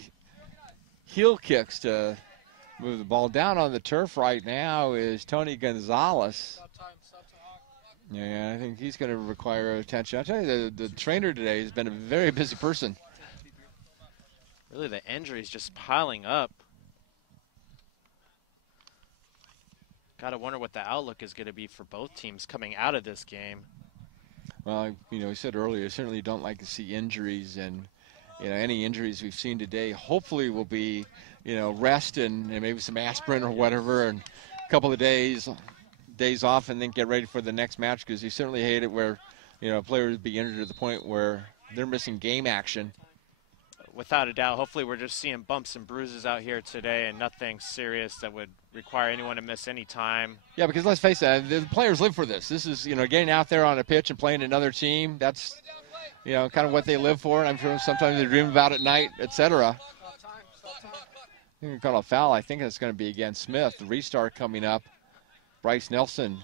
heel kicks to move the ball down on the turf right now is Tony Gonzalez. Yeah, I think he's going to require attention. I'll tell you, the trainer today has been a very busy person. Really, the injuries just piling up. Got to wonder what the outlook is going to be for both teams coming out of this game. Well, you know, we said earlier, I certainly don't like to see injuries, and any injuries we've seen today hopefully will be, rest and maybe some aspirin or whatever, and a couple of days off, and then get ready for the next match, because you certainly hate it where, players be injured to the point where they're missing game action. Without a doubt, hopefully we're just seeing bumps and bruises out here today and nothing serious that would require anyone to miss any time. Yeah, because let's face it, the players live for this. This is, getting out there on a pitch and playing another team. That's, kind of what they live for. And I'm sure sometimes they dream about it at night, etc. You're going to call a foul. I think it's going to be against Smith. The restart coming up. Bryce Nelson.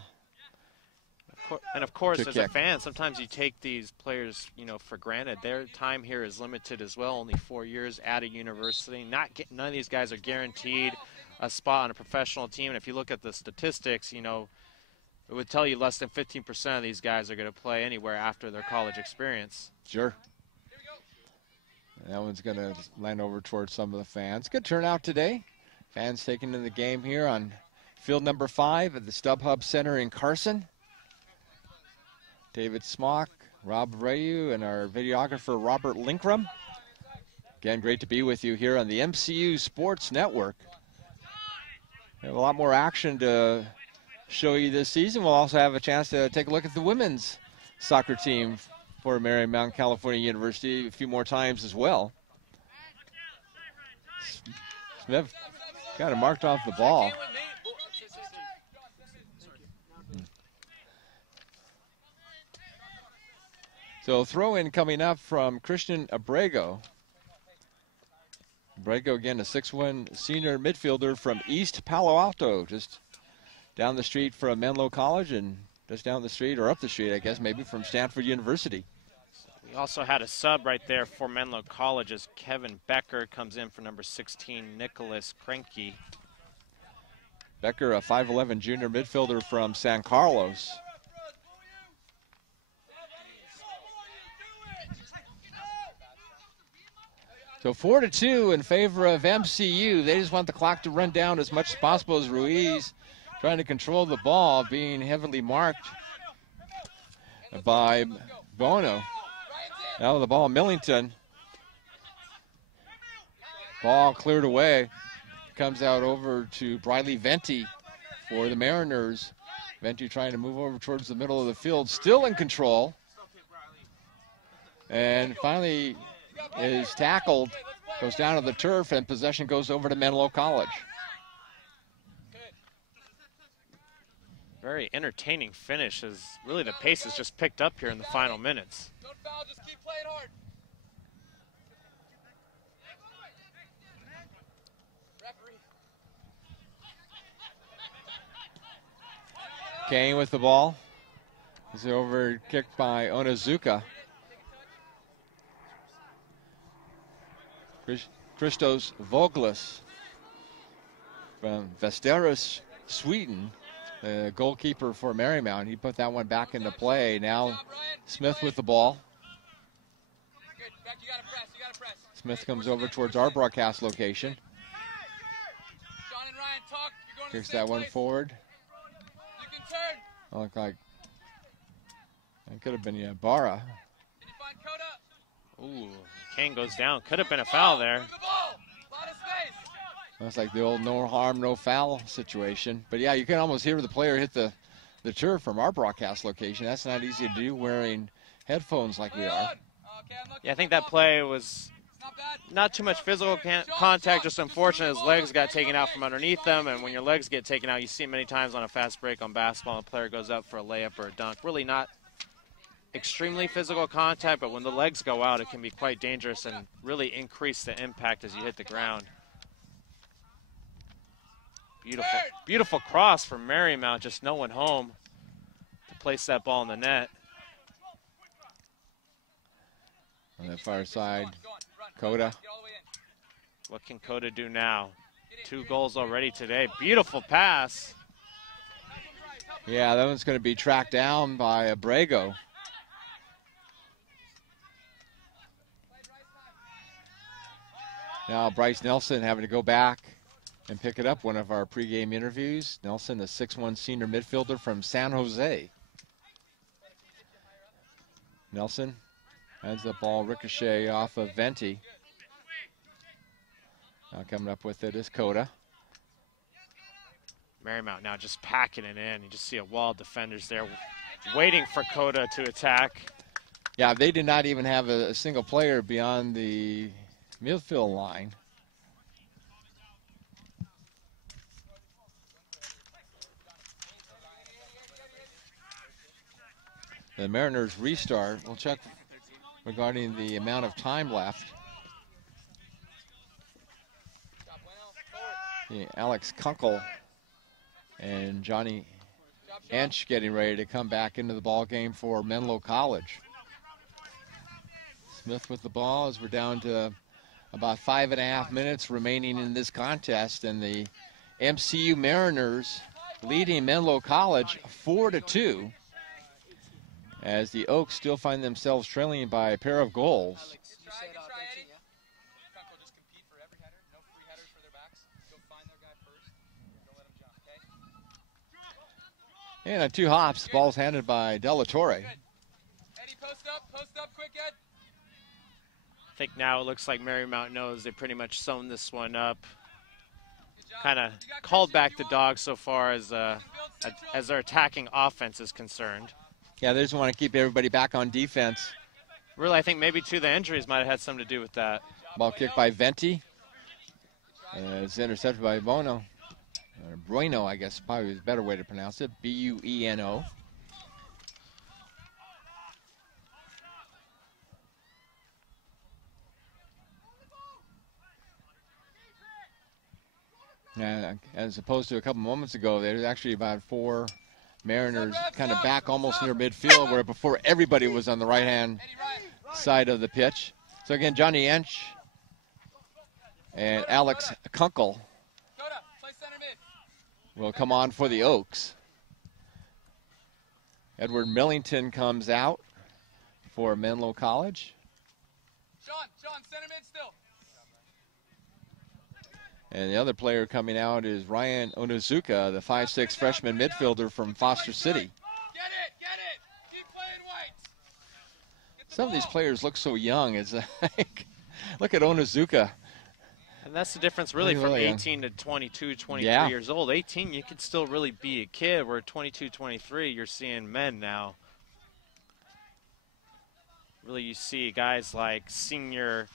And of course, as a fan, sometimes you take these players, for granted. Their time here is limited as well. Only 4 years at a university. None of these guys are guaranteed a spot on a professional team. And if you look at the statistics, it would tell you less than 15% of these guys are going to play anywhere after their college experience. Sure. That one's going to land over towards some of the fans. Good turnout today. Fans taking in the game here on field number 5 at the StubHub Center in Carson. David Smock, Rob Rayu, and our videographer, Robert Linkram. Again, great to be with you here on the MCU Sports Network. We have a lot more action to show you this season. We'll also have a chance to take a look at the women's soccer team for Marymount, California University a few more times as well. Smith kind of marked off the ball. So throw-in coming up from Christian Abrego. Abrego, again, a 6'1" senior midfielder from East Palo Alto, just down the street from Menlo College and just down the street, or up the street, I guess, maybe from Stanford University. We also had a sub right there for Menlo College as Kevin Becker comes in for number 16, Nicholas Krenke. Becker, a 5'11" junior midfielder from San Carlos. So 4-2 in favor of MCU. They just want the clock to run down as much as possible as Ruiz trying to control the ball, being heavily marked by Bono. Now the ball, Millington. Ball cleared away. Comes out over to Briley Venti for the Mariners. Venti trying to move over towards the middle of the field, still in control. And finally is tackled, goes down to the turf, and possession goes over to Menlo College. Very entertaining finish, as really the pace has just picked up here in the final minutes. Don't foul, just keep playing hard. Referee. Kane with the ball. He's over kicked by Onizuka. Christos Voglis from Västerås, Sweden, the goalkeeper for Marymount. He put that one back into play. Now Smith with the ball. Smith comes over towards our broadcast location. Kicks that one forward. Look like it could have been Yabara. Ooh, Kane goes down. Could have been a foul there. That's like the old no harm, no foul situation. But yeah, you can almost hear the player hit the turf from our broadcast location. That's not easy to do wearing headphones like we are. Yeah, I think that play was not too much physical contact, just unfortunate his legs got taken out from underneath them, and when your legs get taken out, you see it many times on a fast break on basketball, and a player goes up for a layup or a dunk. Really not extremely physical contact, but when the legs go out, it can be quite dangerous and really increase the impact as you hit the ground. Beautiful, beautiful cross from Marymount, just no one home to place that ball in the net. On the far side, Coda. What can Coda do now? 2 goals already today. Beautiful pass. Yeah, that one's going to be tracked down by Abrego. Now Bryce Nelson having to go back and pick it up. One of our pregame interviews. Nelson, a 6'1" senior midfielder from San Jose. Nelson has the ball ricochet off of Venti. Now coming up with it is Coda. Marymount now just packing it in. You just see a wall of defenders there waiting for Coda to attack. Yeah, they did not even have a single player beyond the midfield line. The Mariners restart. We'll check regarding the amount of time left. Yeah, Alex Kunkel and Johnny Ench getting ready to come back into the ball game for Menlo College. Smith with the ball as we're down to about 5.5 minutes remaining in this contest, and the MCU Mariners leading Menlo College 4-2 as the Oaks still find themselves trailing by a pair of goals. And on 2 hops, ball's handed by Della Torre. Eddie, post up, quick, Ed. I think now it looks like Marymount knows they pretty much sewn this one up. Kind of called back the Dogs so far as their attacking offense is concerned. Yeah, they just want to keep everybody back on defense. Really, I think maybe too the injuries might have had something to do with that. Ball kicked by Venti. It's intercepted by Bono. Bueno, I guess, probably is a better way to pronounce it. B-U-E-N-O. As opposed to a couple moments ago, there's actually about 4 Mariners kind of back almost near midfield, where before everybody was on the right-hand side of the pitch. So again, Johnny Ench and Alex Kunkel will come on for the Oaks. Edward Millington comes out for Menlo College. Sean, center mid still. And the other player coming out is Ryan Onizuka, the 5'6" freshman midfielder from Foster City. Get it. Keep playing white. Some of these players look so young. It's like, look at Onizuka. And that's the difference really from Really, 18 to 22, 23 Yeah. years old. 18, you could still really be a kid, where 22, 23, you're seeing men now. Really, you see guys like senior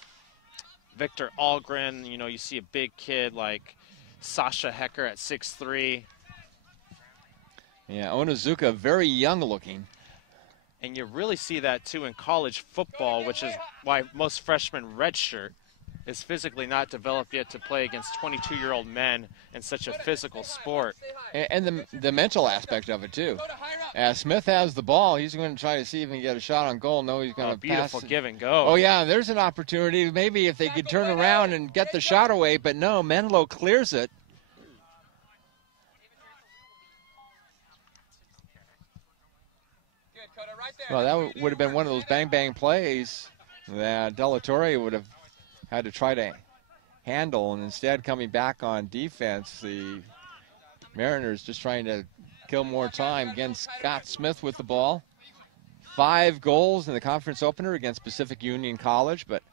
Victor Algren. You know, you see a big kid like Sasha Hecker at 6'3". Yeah, Onizuka, very young looking. And you really see that, too, in college football, which is why most freshmen redshirt. is physically not developed yet to play against 22-year-old men in such a physical sport. And the mental aspect of it, too. As Smith has the ball, he's going to try to see if he can get a shot on goal. No, he's going to pass. Beautiful give and go. Oh, yeah, there's an opportunity. Maybe if they could turn around and get the shot away, but no, Menlo clears it. Well, that would have been one of those bang-bang plays that Della Torre would have had to try to handle, and instead coming back on defense, the Mariners just trying to kill more time. Again, Scott Smith with the ball. 5 goals in the conference opener against Pacific Union College, but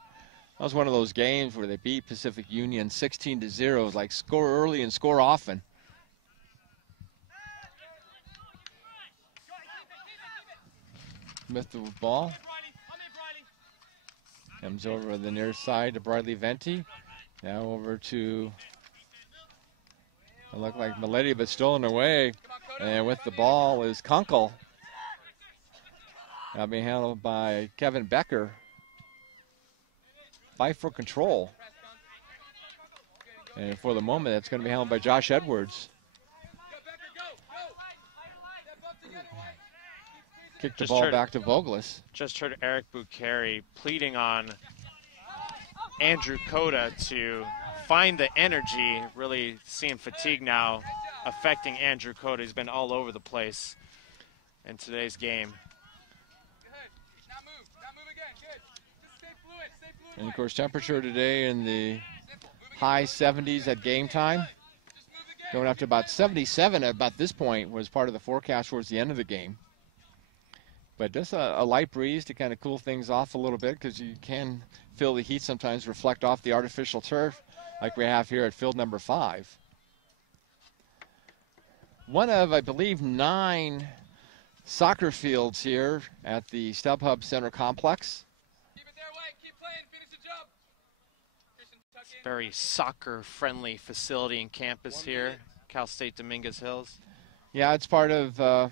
that was one of those games where they beat Pacific Union 16-0. It was like score early and score often. Smith with the ball. Comes over the near side to Bradley Venti. Now over to, it looked like Maletti, but stolen away. And with the ball is Kunkel. Now being handled by Kevin Becker. Fight for control. And for the moment, it's going to be handled by Josh Edwards. Kick the ball back to Voglis. Just heard Eric Bucheri pleading on Andrew Cota to find the energy. Really seeing fatigue now affecting Andrew Cota. He's been all over the place in today's game. And of course, temperature today in the high 70s at game time. Going up to about 77 at about this point was part of the forecast towards the end of the game. But just a light breeze to kind of cool things off a little bit, because you can feel the heat sometimes reflect off the artificial turf like we have here at field number 5. One of, I believe, 9 soccer fields here at the StubHub Center complex. Keep it there, White. Keep playing. Finish the job. Very soccer-friendly facility and campus here, Cal State Dominguez Hills. Yeah, it's part of the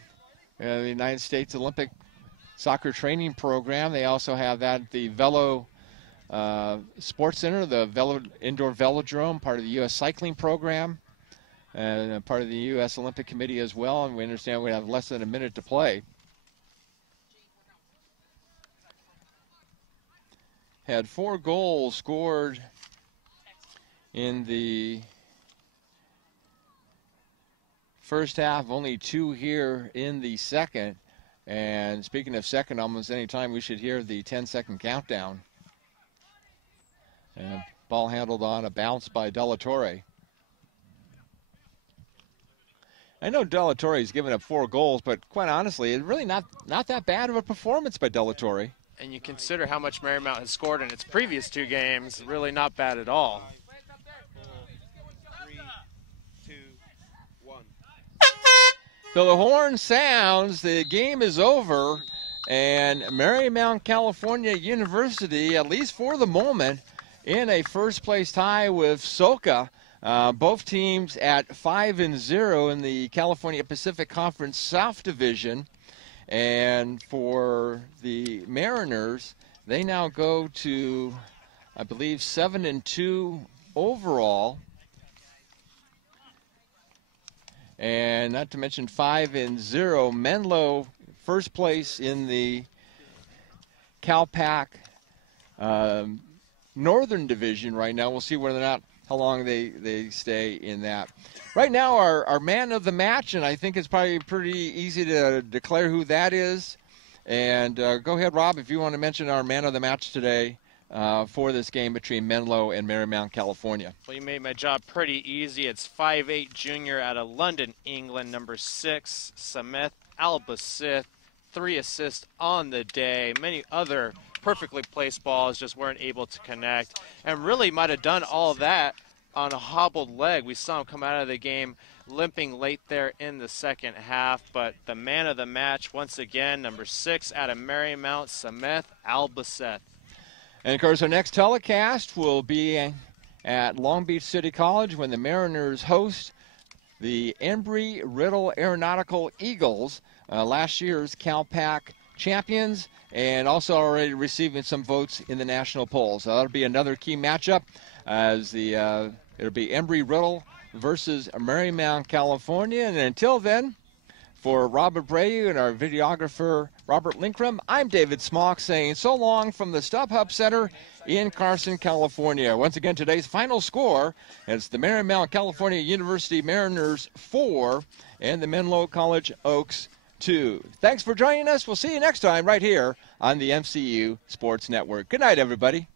United States Olympic Soccer Training Program. They also have that at the Velo Sports Center, the Indoor Velodrome, part of the U.S. Cycling Program, and part of the U.S. Olympic Committee as well. And we understand we have less than a minute to play. Had 4 goals scored in the first half, only 2 here in the second. And speaking of second, almost any time we should hear the 10-second countdown. And ball handled on a bounce by Della Torre. I know Della Torre's given up 4 goals, but quite honestly, it's really not that bad of a performance by Della Torre. And you consider how much Marymount has scored in its previous 2 games, really not bad at all. 3, 2, 1. So the horn sounds, the game is over, and Marymount California University, at least for the moment, in a first-place tie with Soka. Both teams at 5-0 in the California Pacific Conference South Division. And for the Mariners, they now go to, I believe, 7-2 overall. And not to mention 5-0. Menlo, first place in the CalPAC Northern Division right now. We'll see whether or not how long they stay in that. Right now, our man of the match, and I think it's probably pretty easy to declare who that is. And go ahead, Rob, if you want to mention our man of the match today for this game between Menlo and Marymount, California. Well, you made my job pretty easy. It's 5'8" junior out of London, England, number 6, Sameth Albasith. 3 assists on the day. Many other perfectly placed balls just weren't able to connect, and really might have done all that on a hobbled leg. We saw him come out of the game limping late there in the second half, but the man of the match once again, number 6 out of Marymount, Sameth Albasith. And of course, our next telecast will be at Long Beach City College when the Mariners host the Embry-Riddle Aeronautical Eagles, last year's CalPAC champions and also already receiving some votes in the national polls. So that'll be another key matchup as it'll be Embry-Riddle versus Marymount, California. And until then, for Robert Brayu and our videographer Robert Linkram, I'm David Smock saying so long from the StubHub Center in Carson, California. Once again, today's final score is the Marymount California University Mariners 4 and the Menlo College Oaks 2. Thanks for joining us. We'll see you next time right here on the MCU Sports Network. Good night, everybody.